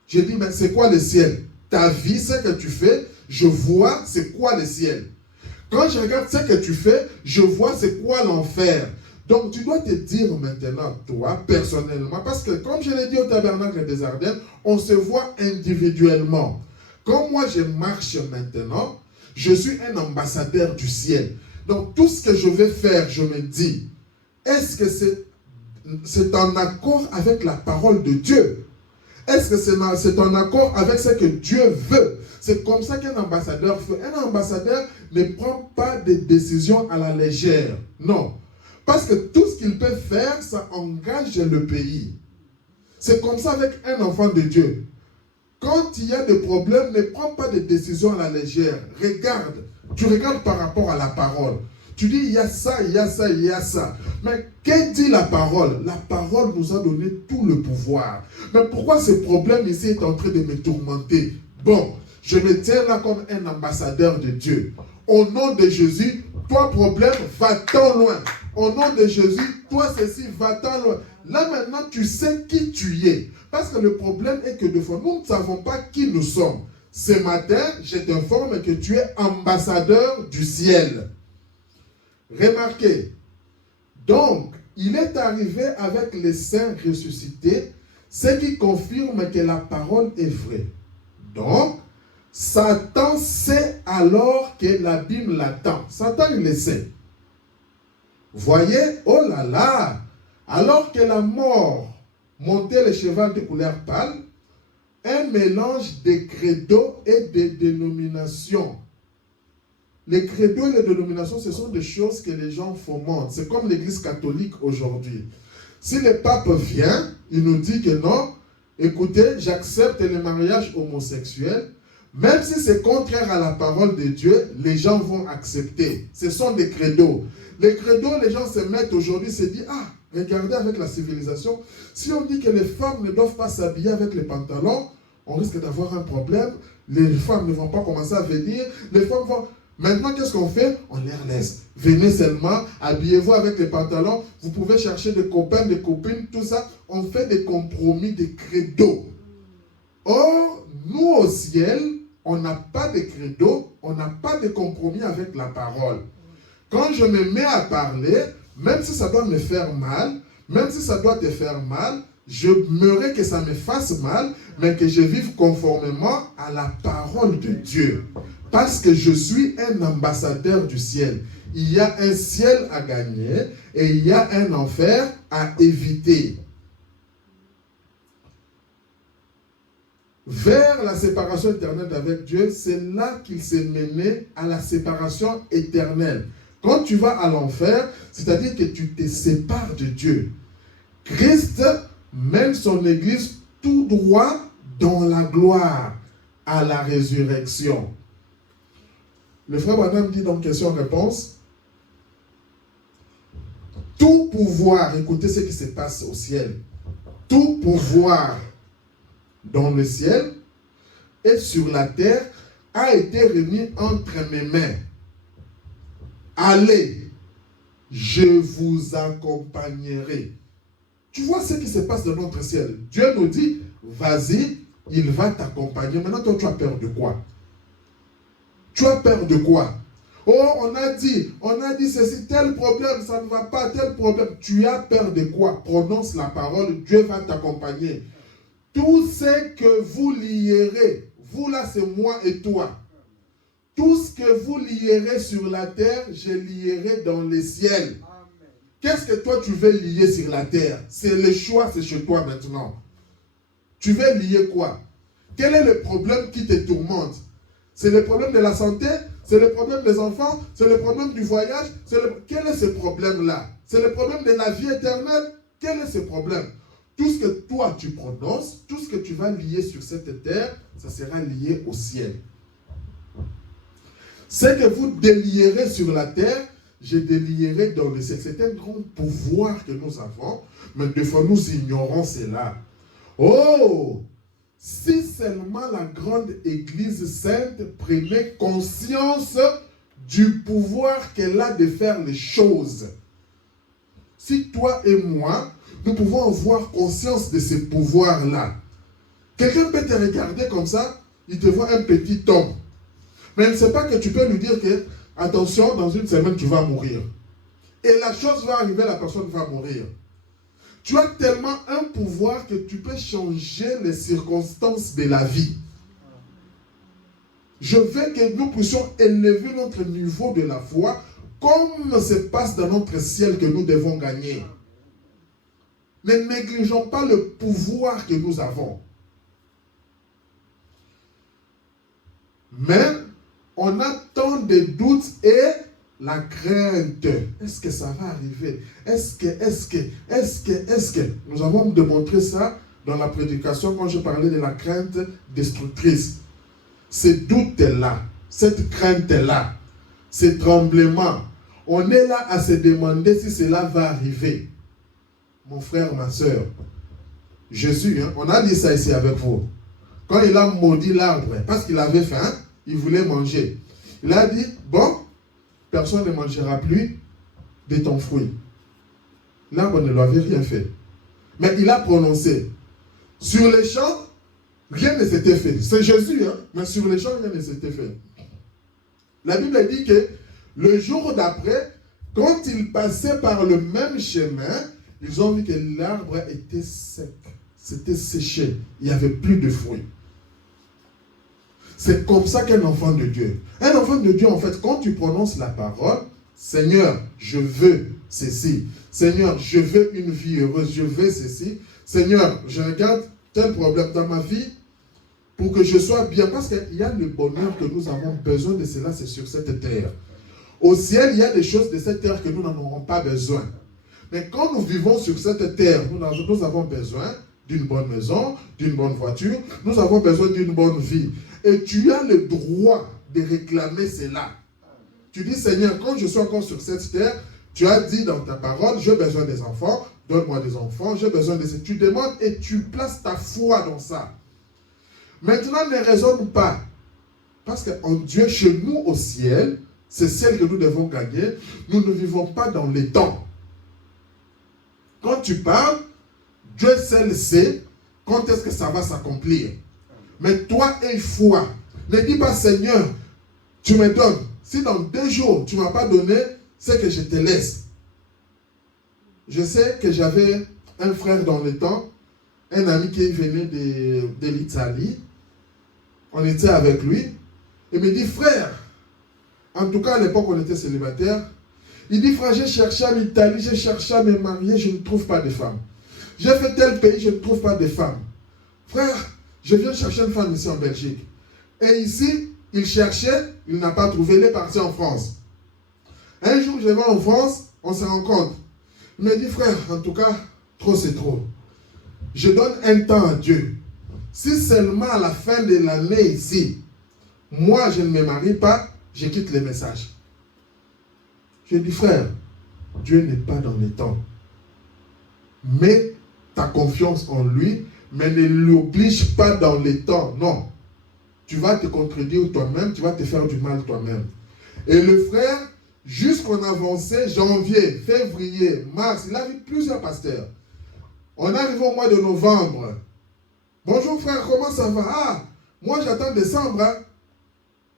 Je dis, mais c'est quoi le ciel? Ta vie, ce que tu fais, je vois c'est quoi le ciel. Quand je regarde ce que tu fais, je vois c'est quoi l'enfer. Donc tu dois te dire maintenant, toi, personnellement, parce que comme je l'ai dit au tabernacle des Ardennes, on se voit individuellement. Comme moi je marche maintenant, je suis un ambassadeur du ciel. Donc tout ce que je vais faire, je me dis, est-ce que c'est en accord avec la parole de Dieu? Est-ce que c'est en accord avec ce que Dieu veut? C'est comme ça qu'un ambassadeur fait. Un ambassadeur ne prend pas de décisions à la légère. Non. Parce que tout ce qu'il peut faire, ça engage le pays. C'est comme ça avec un enfant de Dieu. Quand il y a des problèmes, ne prends pas de décisions à la légère. Regarde. Tu regardes par rapport à la parole. Tu dis, il y a ça, il y a ça, il y a ça. Mais qu'est-ce que dit la parole? La parole nous a donné tout le pouvoir. Mais pourquoi ce problème ici est en train de me tourmenter? Bon, je me tiens là comme un ambassadeur de Dieu. Au nom de Jésus, toi problème, va-t'en loin. Au nom de Jésus, toi ceci, va-t'en loin. Là maintenant, tu sais qui tu es. Parce que le problème est que des fois, nous ne savons pas qui nous sommes. Ce matin, je t'informe que tu es ambassadeur du ciel. Remarquez. Donc, il est arrivé avec les saints ressuscités, ce qui confirme que la parole est vraie. Donc, Satan sait alors que l'abîme l'attend. Satan, il le sait. Voyez, oh là là, alors que la mort montait le cheval de couleur pâle, un mélange de credos et de dénominations. Les credos et les dénominations, ce sont des choses que les gens fomentent. C'est comme l'église catholique aujourd'hui. Si le pape vient, il nous dit que non, écoutez, j'accepte le mariage homosexuel, même si c'est contraire à la parole de Dieu, les gens vont accepter. Ce sont des credos. Les credos, les gens se mettent aujourd'hui, se disent, ah, regardez avec la civilisation, si on dit que les femmes ne doivent pas s'habiller avec les pantalons, on risque d'avoir un problème. Les femmes ne vont pas commencer à venir. Les femmes vont... Maintenant, qu'est-ce qu'on fait? On les laisse. Venez seulement, habillez-vous avec les pantalons. Vous pouvez chercher des copains, des copines, tout ça. On fait des compromis, des credos. Or, nous au ciel, on n'a pas de credo, on n'a pas de compromis avec la parole. Quand je me mets à parler, même si ça doit me faire mal, même si ça doit te faire mal, je m'aimerais que ça me fasse mal, mais que je vive conformément à la parole de Dieu. Parce que je suis un ambassadeur du ciel. Il y a un ciel à gagner et il y a un enfer à éviter. Vers la séparation éternelle avec Dieu, c'est là qu'il s'est mené à la séparation éternelle. Quand tu vas à l'enfer, c'est-à-dire que tu te sépares de Dieu. Christ mène son église tout droit dans la gloire à la résurrection. Le frère Branham dit dans question-réponse, tout pouvoir, écoutez ce qui se passe au ciel, tout pouvoir dans le ciel et sur la terre a été remis entre mes mains. Allez, je vous accompagnerai. Tu vois ce qui se passe dans notre ciel. Dieu nous dit, vas-y, il va t'accompagner. Maintenant, toi, tu as peur de quoi? Tu as peur de quoi? Oh, on a dit ceci, tel problème, ça ne va pas, tel problème. Tu as peur de quoi? Prononce la parole, Dieu va t'accompagner. Tout ce que vous lierez, vous là, c'est moi et toi. Tout ce que vous lierez sur la terre, je lierai dans les ciels. Qu'est-ce que toi tu veux lier sur la terre? C'est le choix, c'est chez toi maintenant. Tu veux lier quoi? Quel est le problème qui te tourmente? C'est le problème de la santé? C'est le problème des enfants? C'est le problème du voyage? Quel est ce problème-là? C'est le problème de la vie éternelle? Quel est ce problème? Tout ce que toi tu prononces, tout ce que tu vas lier sur cette terre, ça sera lié au ciel. Ce que vous délierez sur la terre, je délierai dans le ciel. C'est un grand pouvoir que nous avons, mais des fois nous ignorons cela. Oh! Si seulement la grande Église sainte prenait conscience du pouvoir qu'elle a de faire les choses. Si toi et moi, nous pouvons avoir conscience de ce pouvoir-là. Quelqu'un peut te regarder comme ça, il te voit un petit homme. Mais il ne sait pas que tu peux lui dire que, attention, dans une semaine, tu vas mourir. Et la chose va arriver, la personne va mourir. Tu as tellement un pouvoir que tu peux changer les circonstances de la vie. Je veux que nous puissions élever notre niveau de la foi comme se passe dans notre ciel que nous devons gagner. Ne négligeons pas le pouvoir que nous avons. Mais on a tant de doutes et la crainte. Est-ce que ça va arriver? Est-ce que? Nous avons démontré ça dans la prédication quand je parlais de la crainte destructrice. Ce doute est là, cette crainte est là, ces tremblements. On est là à se demander si cela va arriver. Mon frère, ma soeur, Jésus, on a dit ça ici avec vous. Quand il a maudit l'arbre, parce qu'il avait faim, il voulait manger. Il a dit, bon, personne ne mangera plus de ton fruit. L'arbre ne lui avait rien fait. Mais il a prononcé. Sur les champs, rien ne s'était fait. C'est Jésus, mais sur les champs, rien ne s'était fait. La Bible dit que le jour d'après, quand ils passaient par le même chemin, ils ont vu que l'arbre était sec. C'était séché. Il n'y avait plus de fruits. C'est comme ça qu'un enfant de Dieu. Un enfant de Dieu, en fait, quand tu prononces la parole, Seigneur, je veux ceci. Seigneur, je veux une vie heureuse. Je veux ceci. Seigneur, je regarde tel problème dans ma vie pour que je sois bien. Parce qu'il y a le bonheur que nous avons besoin de cela, c'est sur cette terre. Au ciel, il y a des choses de cette terre que nous n'en aurons pas besoin. Mais quand nous vivons sur cette terre, nous avons besoin d'une bonne maison, d'une bonne voiture. Nous avons besoin d'une bonne vie. Et tu as le droit de réclamer cela. Tu dis, Seigneur, quand je suis encore sur cette terre, tu as dit dans ta parole, j'ai besoin des enfants, donne-moi des enfants, j'ai besoin de ça. Tu demandes et tu places ta foi dans ça. Maintenant, ne raisonne pas. Parce qu'en Dieu, chez nous au ciel, c'est celle que nous devons gagner. Nous ne vivons pas dans les temps. Quand tu parles, Dieu seul sait quand est-ce que ça va s'accomplir. Mais toi, aie foi. Ne dis pas, Seigneur, tu me donnes. Si dans 2 jours, tu ne m'as pas donné, c'est que je te laisse. Je sais que j'avais un frère dans le temps, un ami qui venait de l'Italie. On était avec lui. Il me dit, frère, en tout cas à l'époque on était célibataire, il dit, frère, j'ai cherché en Italie, j'ai cherché à me marier, je ne trouve pas de femme. J'ai fait tel pays, je ne trouve pas de femme. Frère, je viens chercher une femme ici en Belgique. Et ici, il cherchait, il n'a pas trouvé, il est parti en France. Un jour, je vais en France, on se rencontre. Il me dit, frère, en tout cas, trop c'est trop. Je donne un temps à Dieu. Si seulement à la fin de l'année ici, moi je ne me marie pas, je quitte les messages. Je dis, frère, Dieu n'est pas dans les temps. Mets ta confiance en lui, mais ne l'oblige pas dans les temps. Non. Tu vas te contredire toi-même, tu vas te faire du mal toi-même. Et le frère, jusqu'en avancé, janvier, février, mars, il a vu plusieurs pasteurs. On arrive au mois de novembre. Bonjour frère, comment ça va? Ah, moi j'attends décembre. Hein?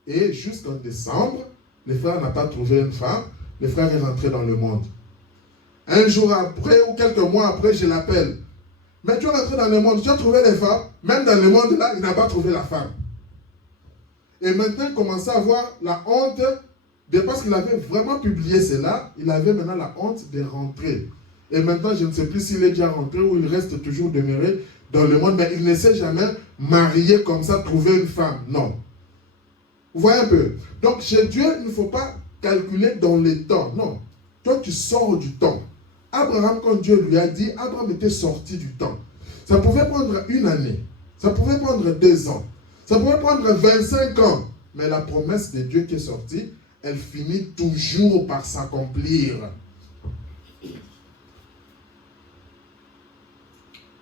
Et jusqu'en décembre, le frère n'a pas trouvé une femme. Le frère est rentré dans le monde. Un jour après ou quelques mois après, je l'appelle. Mais tu es rentré dans le monde, tu as trouvé les femmes. Même dans le monde là, il n'a pas trouvé la femme. Et maintenant, il commençait à avoir la honte, parce qu'il avait vraiment publié cela, il avait maintenant la honte de rentrer. Et maintenant, je ne sais plus s'il est déjà rentré ou il reste toujours demeuré dans le monde, mais il ne s'est jamais marié comme ça, trouver une femme. Non. Vous voyez un peu? Donc, chez Dieu, il ne faut pas calculer dans les temps. Non. Toi, tu sors du temps. Abraham, quand Dieu lui a dit, Abraham était sorti du temps. Ça pouvait prendre 1 année. Ça pouvait prendre 2 ans. Ça pouvait prendre 25 ans. Mais la promesse de Dieu qui est sortie, elle finit toujours par s'accomplir.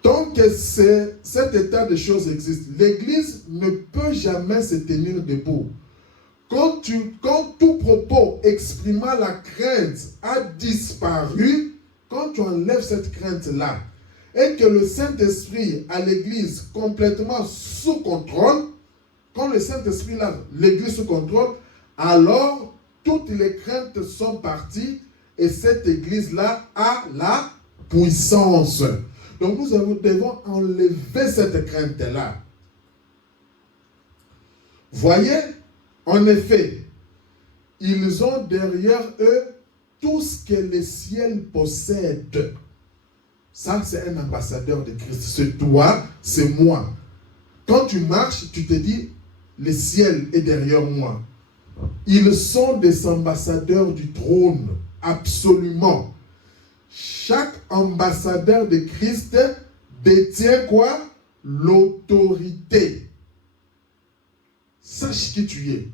Tant que cet état de choses existe, l'Église ne peut jamais se tenir debout. Quand tout propos exprimant la crainte a disparu, quand tu enlèves cette crainte-là, et que le Saint-Esprit a l'Église complètement sous contrôle, quand le Saint-Esprit a l'Église sous contrôle, alors toutes les craintes sont parties et cette Église-là a la puissance. Donc nous devons enlever cette crainte-là. Voyez, en effet, ils ont derrière eux tout ce que le ciel possède. Ça, c'est un ambassadeur de Christ. C'est toi, c'est moi. Quand tu marches, tu te dis, le ciel est derrière moi. Ils sont des ambassadeurs du trône, absolument. Chaque ambassadeur de Christ détient quoi? L'autorité. Sache qui tu es.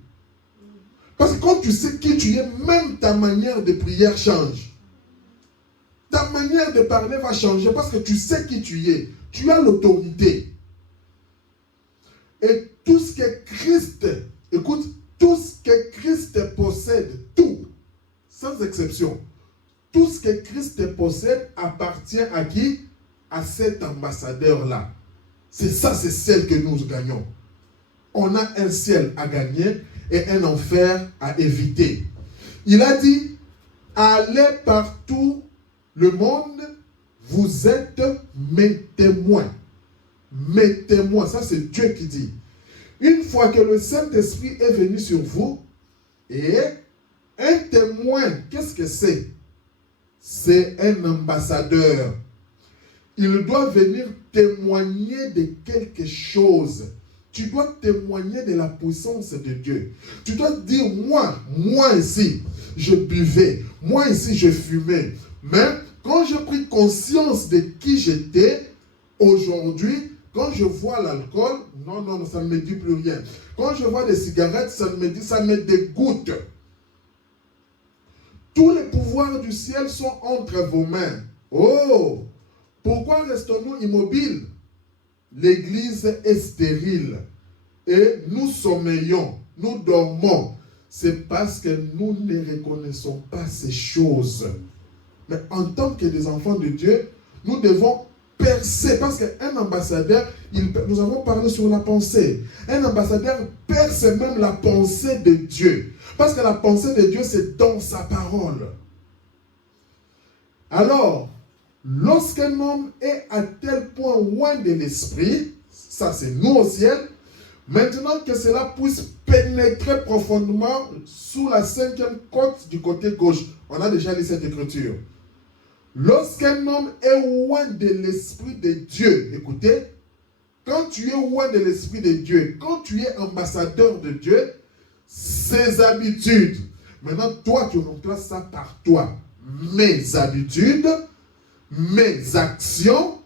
Parce que quand tu sais qui tu es, même ta manière de prière change. Ta manière de parler va changer parce que tu sais qui tu es. Tu as l'autorité. Et tout ce que Christ, écoute, tout ce que Christ possède, tout, sans exception, tout ce que Christ possède appartient à qui? À cet ambassadeur-là. C'est ça, c'est celle que nous gagnons. On a un ciel à gagner et un enfer à éviter. Il a dit, allez partout le monde, vous êtes mes témoins. Mes témoins, ça c'est Dieu qui dit. Une fois que le Saint-Esprit est venu sur vous, et un témoin, qu'est-ce que c'est? C'est un ambassadeur. Il doit venir témoigner de quelque chose. Tu dois témoigner de la puissance de Dieu. Tu dois dire, moi ici, je buvais. Moi ici, je fumais. Mais quand j'ai pris conscience de qui j'étais, aujourd'hui, quand je vois l'alcool, non, ça ne me dit plus rien. Quand je vois des cigarettes, ça me dégoûte. Tous les pouvoirs du ciel sont entre vos mains. Oh! Pourquoi restons-nous immobiles? L'église est stérile et nous sommeillons, nous dormons. C'est parce que nous ne reconnaissons pas ces choses. Mais en tant que des enfants de Dieu, nous devons percer. Parce qu'un ambassadeur, nous avons parlé sur la pensée. Un ambassadeur perce même la pensée de Dieu. Parce que la pensée de Dieu, c'est dans sa parole. Alors, lorsqu'un homme est à tel point loin de l'esprit, ça c'est nous au ciel, maintenant que cela puisse pénétrer profondément sous la 5e côte du côté gauche. On a déjà lu cette écriture. Lorsqu'un homme est loin de l'esprit de Dieu, écoutez, quand tu es loin de l'esprit de Dieu, quand tu es ambassadeur de Dieu, ses habitudes, maintenant toi tu remplaces ça par toi. Mes habitudes, mes actions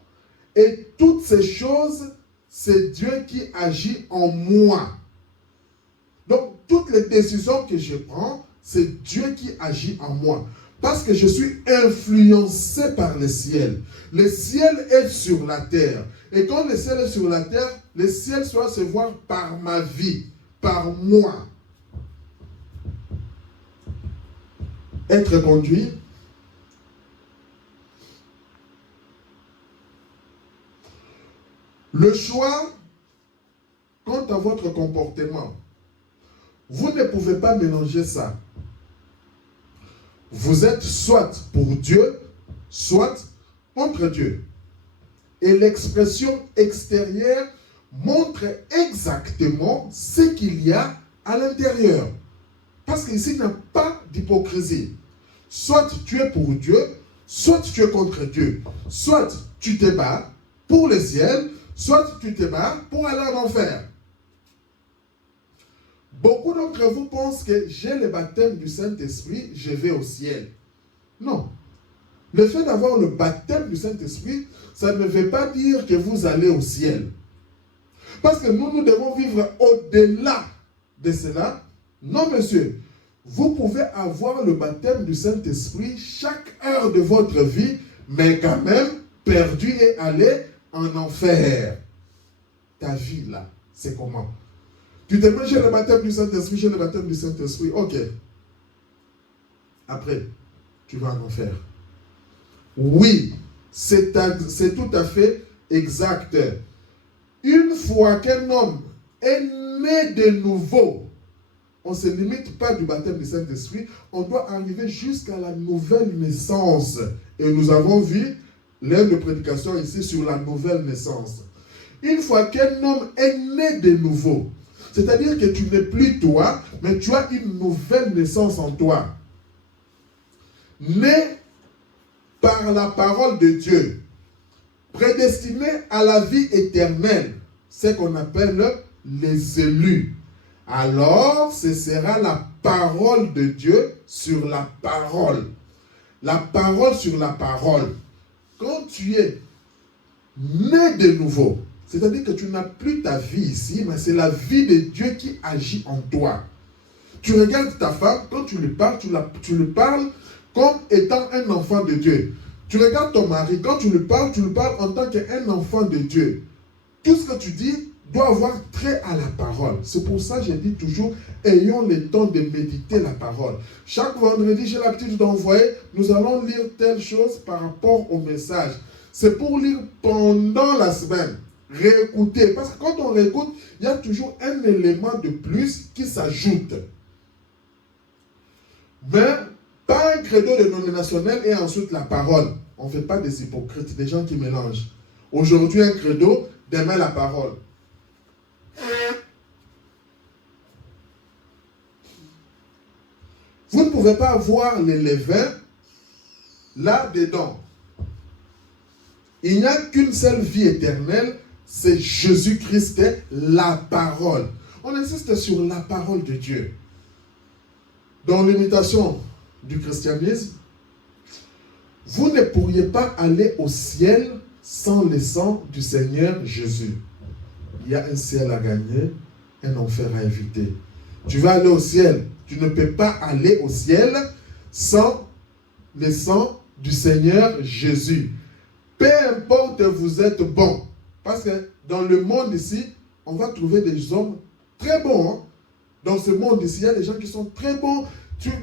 et toutes ces choses, c'est Dieu qui agit en moi. Donc, toutes les décisions que je prends, c'est Dieu qui agit en moi. Parce que je suis influencé par le ciel. Le ciel est sur la terre. Et quand le ciel est sur la terre, le ciel doit se voir par ma vie, par moi. Être conduit. Le choix quant à votre comportement, vous ne pouvez pas mélanger ça. Vous êtes soit pour Dieu, soit contre Dieu. Et l'expression extérieure montre exactement ce qu'il y a à l'intérieur. Parce qu'ici, il n'y a pas d'hypocrisie. Soit tu es pour Dieu, soit tu es contre Dieu. Soit tu te bats pour le ciel, soit tu te bats pour aller en enfer. Beaucoup d'entre vous pensent que j'ai le baptême du Saint-Esprit, je vais au ciel. Non. Le fait d'avoir le baptême du Saint-Esprit, ça ne veut pas dire que vous allez au ciel. Parce que nous devons vivre au-delà de cela. Non, monsieur. Vous pouvez avoir le baptême du Saint-Esprit chaque heure de votre vie, mais quand même perdu et aller en enfer. Ta vie là, c'est comment? Tu te dis, j'ai le baptême du Saint-Esprit, j'ai le baptême du Saint-Esprit. Ok. Après, tu vas en enfer. Oui, c'est tout à fait exact. Une fois qu'un homme est né de nouveau, on ne se limite pas du baptême du Saint-Esprit, on doit arriver jusqu'à la nouvelle naissance. Et nous avons vu l'heure de prédication ici sur la nouvelle naissance. Une fois qu'un homme est né de nouveau, c'est-à-dire que tu n'es plus toi, mais tu as une nouvelle naissance en toi. Né par la parole de Dieu, prédestiné à la vie éternelle, ce qu'on appelle les élus. Alors, ce sera la parole de Dieu sur la parole. La parole sur la parole. Quand tu es né de nouveau. C'est-à-dire que tu n'as plus ta vie ici, mais c'est la vie de Dieu qui agit en toi. Tu regardes ta femme, quand tu lui parles, tu lui parles comme étant un enfant de Dieu. Tu regardes ton mari, quand tu lui parles en tant qu'un enfant de Dieu. Tout ce que tu dis doit avoir trait à la parole. C'est pour ça que je dis toujours, ayons le temps de méditer la parole. Chaque vendredi, j'ai l'habitude d'envoyer, nous allons lire telle chose par rapport au message. C'est pour lire pendant la semaine. Réécouter. Parce que quand on réécoute, il y a toujours un élément de plus qui s'ajoute. Mais pas un credo dénominationnel et ensuite la parole. On ne fait pas des hypocrites, des gens qui mélangent. Aujourd'hui, un credo, demain la parole. Vous ne pouvez pas avoir les levains là-dedans. Il n'y a qu'une seule vie éternelle, c'est Jésus-Christ, la parole. On insiste sur la parole de Dieu. Dans l'imitation du christianisme, vous ne pourriez pas aller au ciel sans le sang du Seigneur Jésus. Il y a un ciel à gagner, un enfer à éviter. Tu vas aller au ciel. Tu ne peux pas aller au ciel sans le sang du Seigneur Jésus. Peu importe vous êtes bon. Parce que dans le monde ici, on va trouver des hommes très bons. Hein? Dans ce monde ici, il y a des gens qui sont très bons.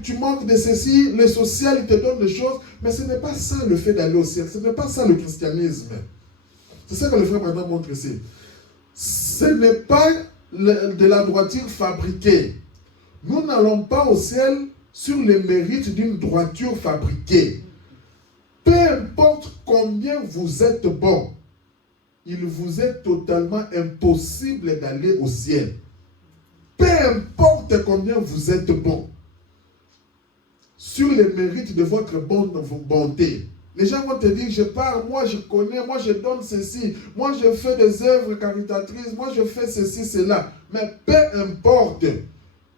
Tu manques de ceci, le social, il te donne des choses. Mais ce n'est pas ça le fait d'aller au ciel. Ce n'est pas ça le christianisme. C'est ça que le frère maintenant montre ici. Ce n'est pas de la droiture fabriquée. Nous n'allons pas au ciel sur les mérites d'une droiture fabriquée. Peu importe combien vous êtes bon, il vous est totalement impossible d'aller au ciel. Peu importe combien vous êtes bon, sur les mérites de votre bonté. Les gens vont te dire, je pars, moi je connais, moi je donne ceci, moi je fais des œuvres caritatrices, moi je fais ceci, cela. Mais peu importe,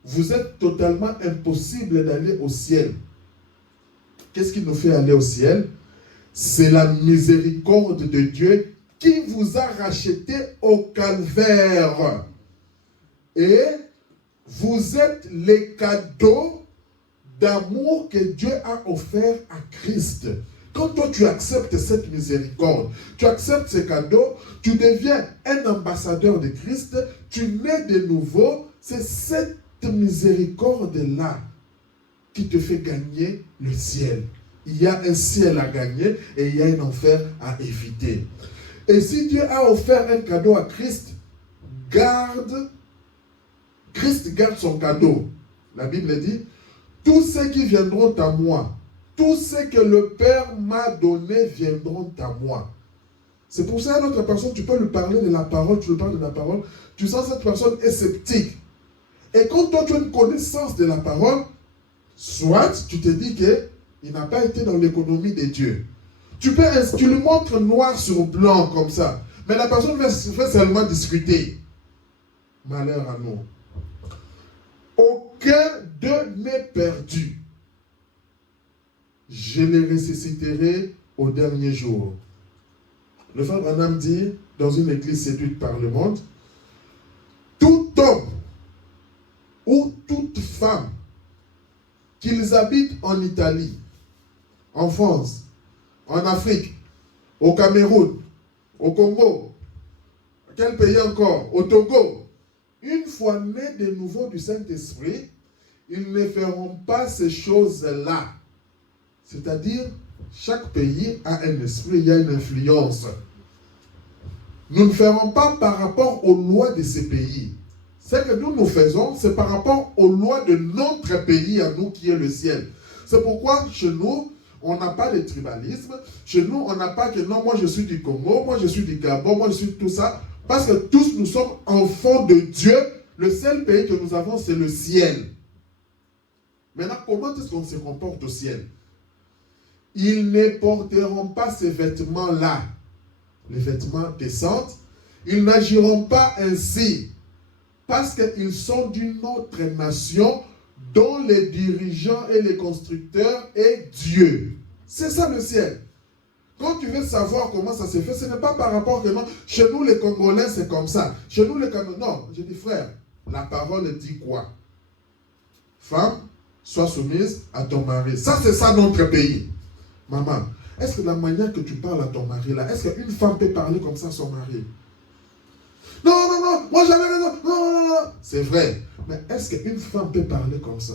vous êtes totalement impossible d'aller au ciel. Qu'est-ce qui nous fait aller au ciel? C'est la miséricorde de Dieu qui vous a racheté au calvaire. Et vous êtes les cadeaux d'amour que Dieu a offert à Christ. Quand toi tu acceptes cette miséricorde, tu acceptes ce cadeau, tu deviens un ambassadeur de Christ, tu nais de nouveau, c'est cette miséricorde-là qui te fait gagner le ciel. Il y a un ciel à gagner et il y a un enfer à éviter. Et si Dieu a offert un cadeau à Christ, Christ garde son cadeau. La Bible dit, tous ceux qui viendront à moi, tous ceux que le Père m'a donné viendront à moi. C'est pour ça, à notre personne, tu peux lui parler de la parole, tu lui parles de la parole, tu sens que cette personne est sceptique. Et quand toi, tu as une connaissance de la parole, soit tu te dis qu'il n'a pas été dans l'économie de Dieu. Tu lui montres noir sur blanc comme ça, mais la personne va seulement discuter. Malheur à nous. Aucun d'eux n'est perdu. Je les ressusciterai au dernier jour. Le frère Branham dit, dans une église séduite par le monde, tout homme ou toute femme, qu'ils habitent en Italie, en France, en Afrique, au Cameroun, au Congo, quel pays encore, au Togo, une fois nés de nouveau du Saint-Esprit, ils ne feront pas ces choses-là. C'est-à-dire, chaque pays a un esprit, il y a une influence. Nous ne ferons pas par rapport aux lois de ces pays. Ce que nous faisons, c'est par rapport aux lois de notre pays à nous qui est le ciel. C'est pourquoi chez nous, on n'a pas de tribalisme. Chez nous, on n'a pas que non, moi je suis du Congo, moi je suis du Gabon, moi je suis tout ça. Parce que tous nous sommes enfants de Dieu. Le seul pays que nous avons, c'est le ciel. Maintenant, comment est-ce qu'on se comporte au ciel? Ils ne porteront pas ces vêtements-là, les vêtements décents. Ils n'agiront pas ainsi. Parce qu'ils sont d'une autre nation dont les dirigeants et les constructeurs est Dieu. C'est ça le ciel. Quand tu veux savoir comment ça se fait, ce n'est pas par rapport que non, chez nous les Congolais c'est comme ça. Chez nous les Congolais, non, je dis frère, la parole dit quoi? Femme, sois soumise à ton mari. Ça c'est ça notre pays. Maman, est-ce que la manière que tu parles à ton mari là, est-ce qu'une femme peut parler comme ça à son mari? Non, non, non, moi j'avais raison, non, non, non, non. C'est vrai, mais est-ce qu'une femme peut parler comme ça?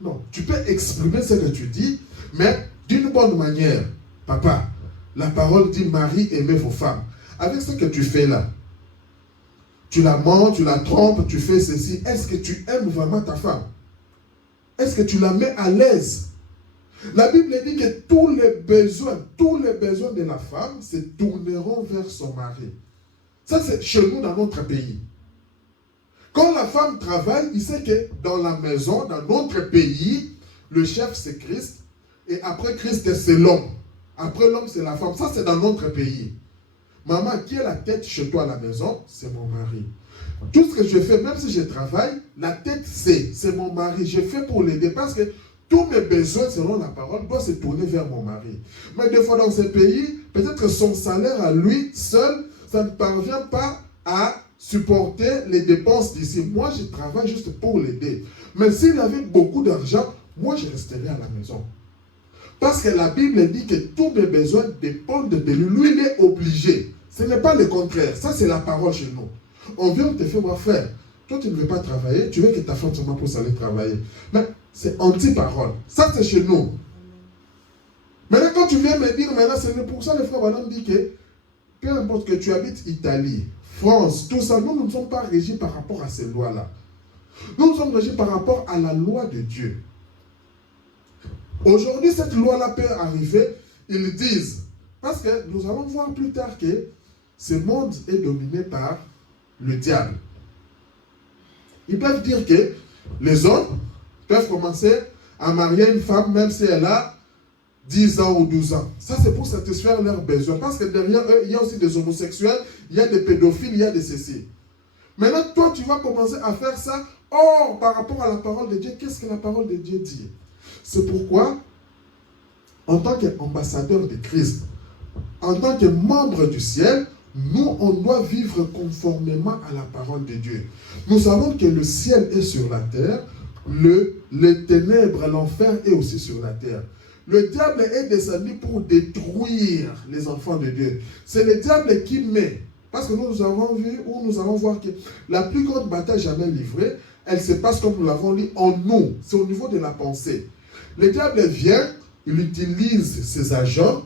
Non, tu peux exprimer ce que tu dis, mais d'une bonne manière. Papa, la parole dit Marie, aimez vos femmes. Avec ce que tu fais là, tu la mens, tu la trompes, tu fais ceci. Est-ce que tu aimes vraiment ta femme? Est-ce que tu la mets à l'aise? La Bible dit que tous les besoins de la femme se tourneront vers son mari. Ça c'est chez nous dans notre pays. Quand la femme travaille, il sait que dans la maison, dans notre pays, le chef c'est Christ, et après Christ c'est l'homme. Après l'homme c'est la femme. Ça c'est dans notre pays. Maman, qui est la tête chez toi à la maison? C'est mon mari. Tout ce que je fais, même si je travaille, la tête c'est mon mari. Je fais pour l'aider parce que tous mes besoins selon la parole doivent se tourner vers mon mari. Mais des fois dans ce pays, peut-être son salaire à lui seul, ça ne parvient pas à supporter les dépenses d'ici. Moi, je travaille juste pour l'aider. Mais s'il avait beaucoup d'argent, moi, je resterais à la maison. Parce que la Bible dit que tous mes besoins dépendent de lui. Lui, il est obligé. Ce n'est pas le contraire. Ça, c'est la parole chez nous. On vient, on te fait voir, frère. Toi, tu ne veux pas travailler. Tu veux que ta femme seulement puisse aller travailler. Mais c'est anti-parole. Ça, c'est chez nous. Maintenant, quand tu viens me dire, maintenant, c'est pour ça que le frère Branham dit que peu importe que tu habites Italie, France, tout ça, nous ne sommes pas régis par rapport à ces lois-là. Nous sommes régis par rapport à la loi de Dieu. Aujourd'hui, cette loi-là peut arriver, ils disent, parce que nous allons voir plus tard que ce monde est dominé par le diable. Ils peuvent dire que les hommes peuvent commencer à marier une femme même si elle a 10 ans ou 12 ans. Ça, c'est pour satisfaire leurs besoins. Parce que derrière eux, il y a aussi des homosexuels, il y a des pédophiles, il y a des ceci. Maintenant, toi, tu vas commencer à faire ça. Or, par rapport à la parole de Dieu, qu'est-ce que la parole de Dieu dit? C'est pourquoi, en tant qu'ambassadeur de Christ, en tant que membre du ciel, nous, on doit vivre conformément à la parole de Dieu. Nous savons que le ciel est sur la terre, les ténèbres, l'enfer est aussi sur la terre. Le diable est descendu pour détruire les enfants de Dieu. C'est le diable qui met. Parce que nous avons vu, ou nous allons voir que la plus grande bataille jamais livrée, elle se passe comme nous l'avons dit en nous. C'est au niveau de la pensée. Le diable vient, il utilise ses agents,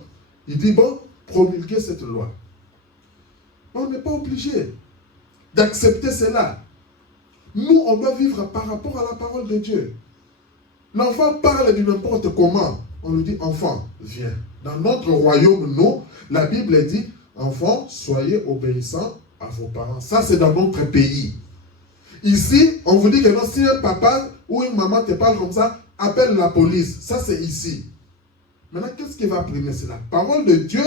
il dit, bon, promulguez cette loi. On n'est pas obligé d'accepter cela. Nous, on doit vivre par rapport à la parole de Dieu. L'enfant parle de n'importe comment. On lui dit, enfant, viens. Dans notre royaume, nous, la Bible dit, enfant, soyez obéissants à vos parents. Ça, c'est dans notre pays. Ici, on vous dit que non, si un papa ou une maman te parle comme ça, appelle la police. Ça, c'est ici. Maintenant, qu'est-ce qui va primer? C'est la parole de Dieu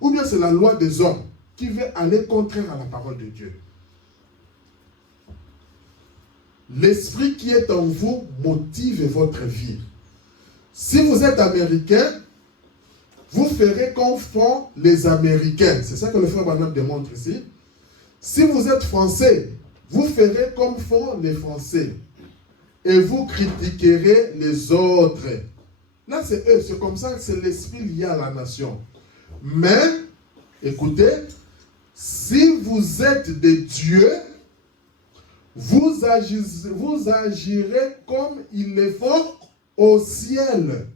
ou bien c'est la loi des hommes qui veut aller contraire à la parole de Dieu? L'esprit qui est en vous motive votre vie. Si vous êtes américain, vous ferez comme font les Américains. C'est ça que le frère Branham démontre ici. Si vous êtes français, vous ferez comme font les Français. Et vous critiquerez les autres. Là, c'est eux. C'est comme ça que c'est l'esprit lié à la nation. Mais, écoutez, si vous êtes des dieux, vous agirez comme ils le font au ciel.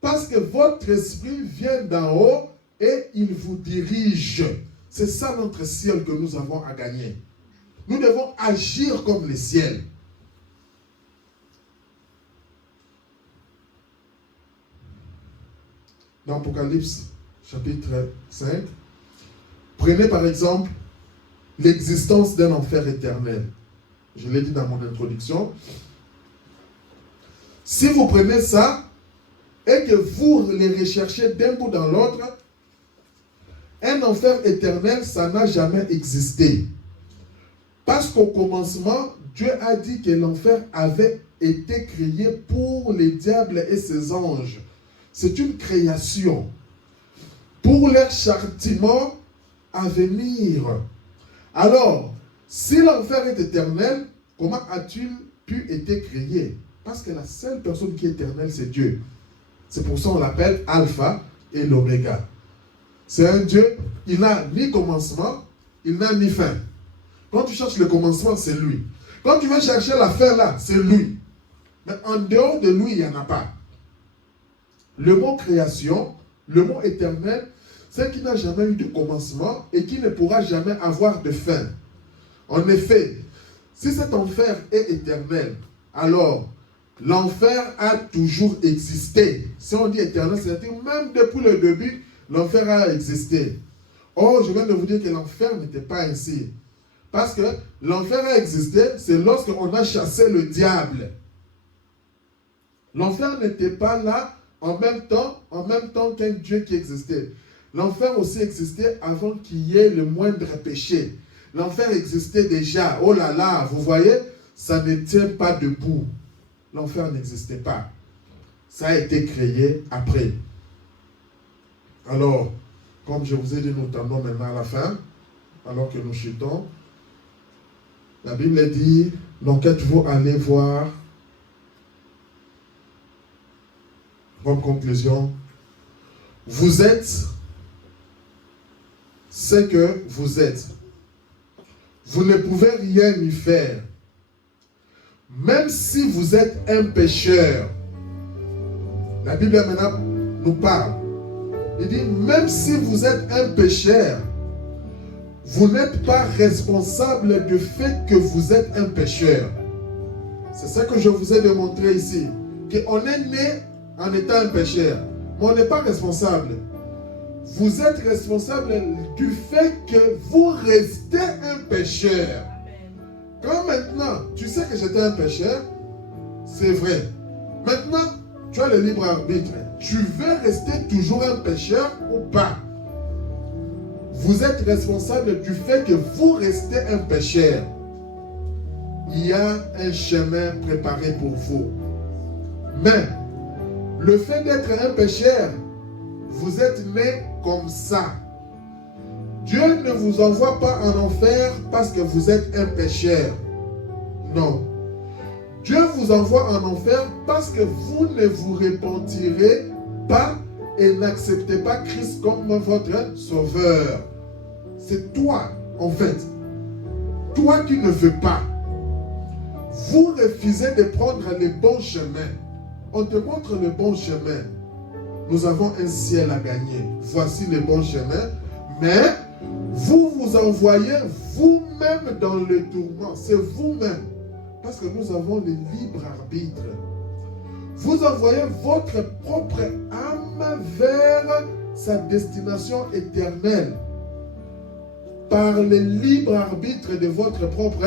Parce que votre esprit vient d'en haut et il vous dirige. C'est ça notre ciel que nous avons à gagner. Nous devons agir comme le ciel. Dans Apocalypse, chapitre 5, prenez par exemple l'existence d'un enfer éternel. Je l'ai dit dans mon introduction. Si vous prenez ça et que vous les recherchez d'un bout dans l'autre, un enfer éternel, ça n'a jamais existé. Parce qu'au commencement, Dieu a dit que l'enfer avait été créé pour les diables et ses anges. C'est une création. pour leur châtiment à venir. Alors, si l'enfer est éternel, comment a-t-il pu être créé? Parce que la seule personne qui est éternelle, c'est Dieu. C'est pour ça qu'on l'appelle Alpha et l'Oméga. C'est un Dieu, il n'a ni commencement, il n'a ni fin. Quand tu cherches le commencement, c'est lui. Quand tu veux chercher la fin là, c'est lui. Mais en dehors de lui, il n'y en a pas. Le mot création, le mot éternel, c'est qu'il n'a jamais eu de commencement et qui ne pourra jamais avoir de fin. En effet, si cet enfer est éternel, alors l'enfer a toujours existé. Si on dit éternel, c'est-à-dire même depuis le début, l'enfer a existé. Or, je viens de vous dire que l'enfer n'était pas ainsi. Parce que l'enfer a existé, c'est lorsqu'on a chassé le diable. L'enfer n'était pas là en même temps qu'un Dieu qui existait. L'enfer aussi existait avant qu'il y ait le moindre péché. L'enfer existait déjà. Oh là là, vous voyez, ça ne tient pas debout. L'enfer n'existait pas. Ça a été créé après. Alors, comme je vous ai dit, nous tendons maintenant à la fin, alors que nous chutons. La Bible dit, donc êtes-vous allez voir, comme conclusion, vous êtes ce que vous êtes. Vous ne pouvez rien y faire. Même si vous êtes un pécheur. La Bible maintenant nous parle. Il dit, même si vous êtes un pécheur, vous n'êtes pas responsable du fait que vous êtes un pécheur. C'est ça que je vous ai démontré ici. Qu'on est né en étant un pécheur. Mais on n'est pas responsable. Vous êtes responsable du fait que vous restez un pécheur. Quand maintenant, tu sais que j'étais un pécheur, c'est vrai. Maintenant, tu as le libre arbitre. Tu veux rester toujours un pécheur ou pas? Vous êtes responsable du fait que vous restez un pécheur. Il y a un chemin préparé pour vous. Mais, le fait d'être un pécheur, vous êtes né comme ça. Dieu ne vous envoie pas en enfer parce que vous êtes un pécheur. Non. Dieu vous envoie en enfer parce que vous ne vous repentirez pas et n'acceptez pas Christ comme votre sauveur. C'est toi, en fait. Toi qui ne veux pas. Vous refusez de prendre le bon chemin. On te montre le bon chemin. Nous avons un ciel à gagner. Voici le bon chemin. Mais vous vous envoyez vous-même dans le tourment. C'est vous-même. Parce que nous avons le libre arbitre. Vous envoyez votre propre âme vers sa destination éternelle. Par le libre arbitre de votre propre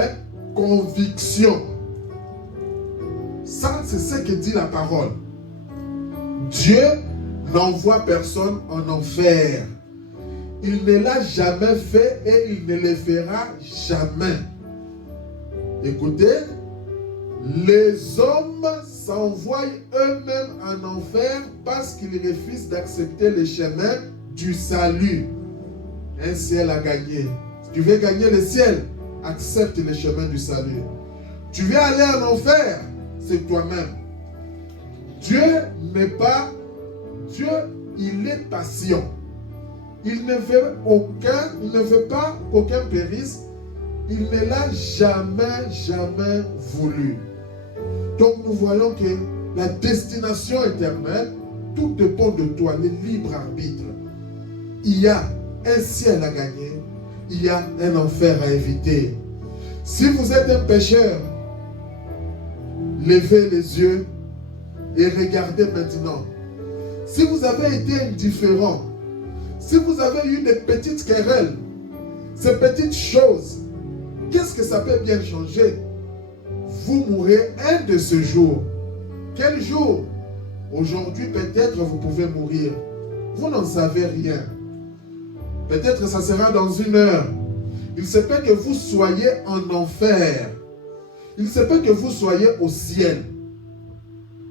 conviction. Ça, c'est ce que dit la parole. Dieu n'envoie personne en enfer. Il ne l'a jamais fait et il ne le fera jamais. Écoutez, les hommes s'envoient eux-mêmes en enfer parce qu'ils refusent d'accepter le chemin du salut. Un ciel à gagner. Si tu veux gagner le ciel, accepte le chemin du salut. Tu veux aller en enfer, c'est toi-même. Dieu n'est pas... Dieu, il est patient. Il ne veut pas qu'aucun périsse. Il ne l'a jamais voulu. Donc nous voyons que la destination éternelle, tout dépend de toi, le libre arbitre. Il y a un ciel à gagner, il y a un enfer à éviter. Si vous êtes un pécheur, levez les yeux et regardez maintenant. Si vous avez été indifférent, si vous avez eu des petites querelles, ces petites choses, qu'est-ce que ça peut bien changer? Vous mourrez un de ces jours. Quel jour? Aujourd'hui, peut-être vous pouvez mourir. Vous n'en savez rien. Peut-être ça sera dans 1 heure. Il se peut que vous soyez en enfer. Il se peut que vous soyez au ciel.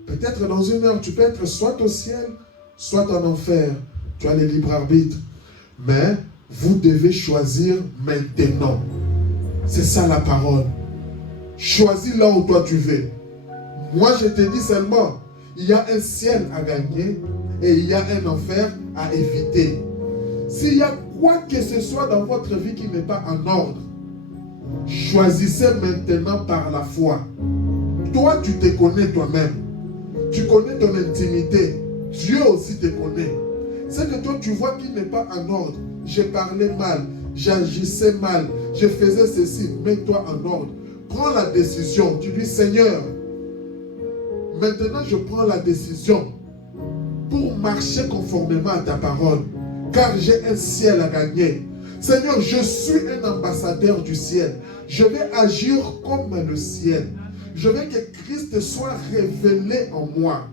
Peut-être dans 1 heure, tu peux être soit au ciel, soit en enfer. Tu as le libre arbitre. Mais vous devez choisir maintenant. C'est ça la parole. Choisis là où toi tu veux. Moi je te dis seulement, il y a un ciel à gagner et il y a un enfer à éviter. S'il y a quoi que ce soit dans votre vie qui n'est pas en ordre, choisissez maintenant par la foi. Toi, tu te connais toi-même. Tu connais ton intimité. Dieu aussi te connaît. C'est que toi, tu vois qu'il n'est pas en ordre. J'ai parlé mal, j'agissais mal, je faisais ceci. Mets-toi en ordre. Prends la décision. Tu dis, Seigneur, maintenant je prends la décision pour marcher conformément à ta parole. Car j'ai un ciel à gagner. Seigneur, je suis un ambassadeur du ciel. Je vais agir comme le ciel. Je veux que Christ soit révélé en moi.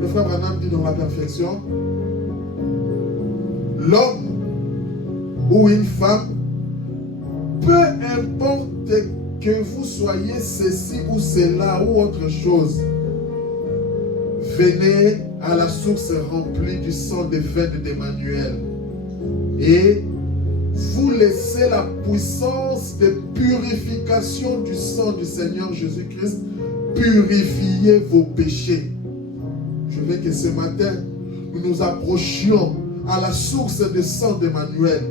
Le frère Branham dit dans la perfection, l'homme ou une femme, peu importe que vous soyez ceci ou cela ou autre chose, venez à la source remplie du sang des veines d'Emmanuel et vous laissez la puissance de purification du sang du Seigneur Jésus-Christ purifier vos péchés. Je veux que ce matin, nous nous approchions à la source du sang d'Emmanuel.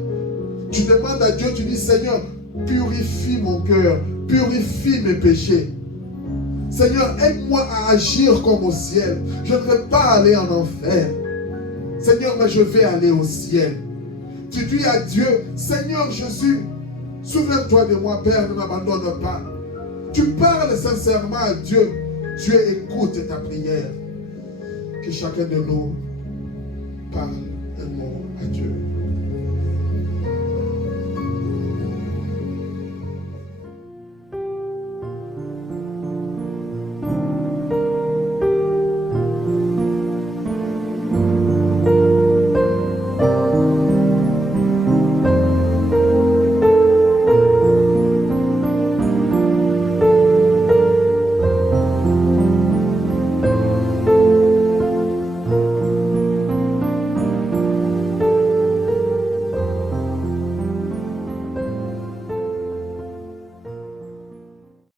Tu demandes à Dieu, tu dis, Seigneur, purifie mon cœur, purifie mes péchés. Seigneur, aide-moi à agir comme au ciel. Je ne veux pas aller en enfer. Seigneur, mais je vais aller au ciel. Tu dis à Dieu, Seigneur Jésus, souviens-toi de moi, Père, ne m'abandonne pas. Tu parles sincèrement à Dieu. Dieu écoute ta prière. Que chacun de nous parle un mot à Dieu.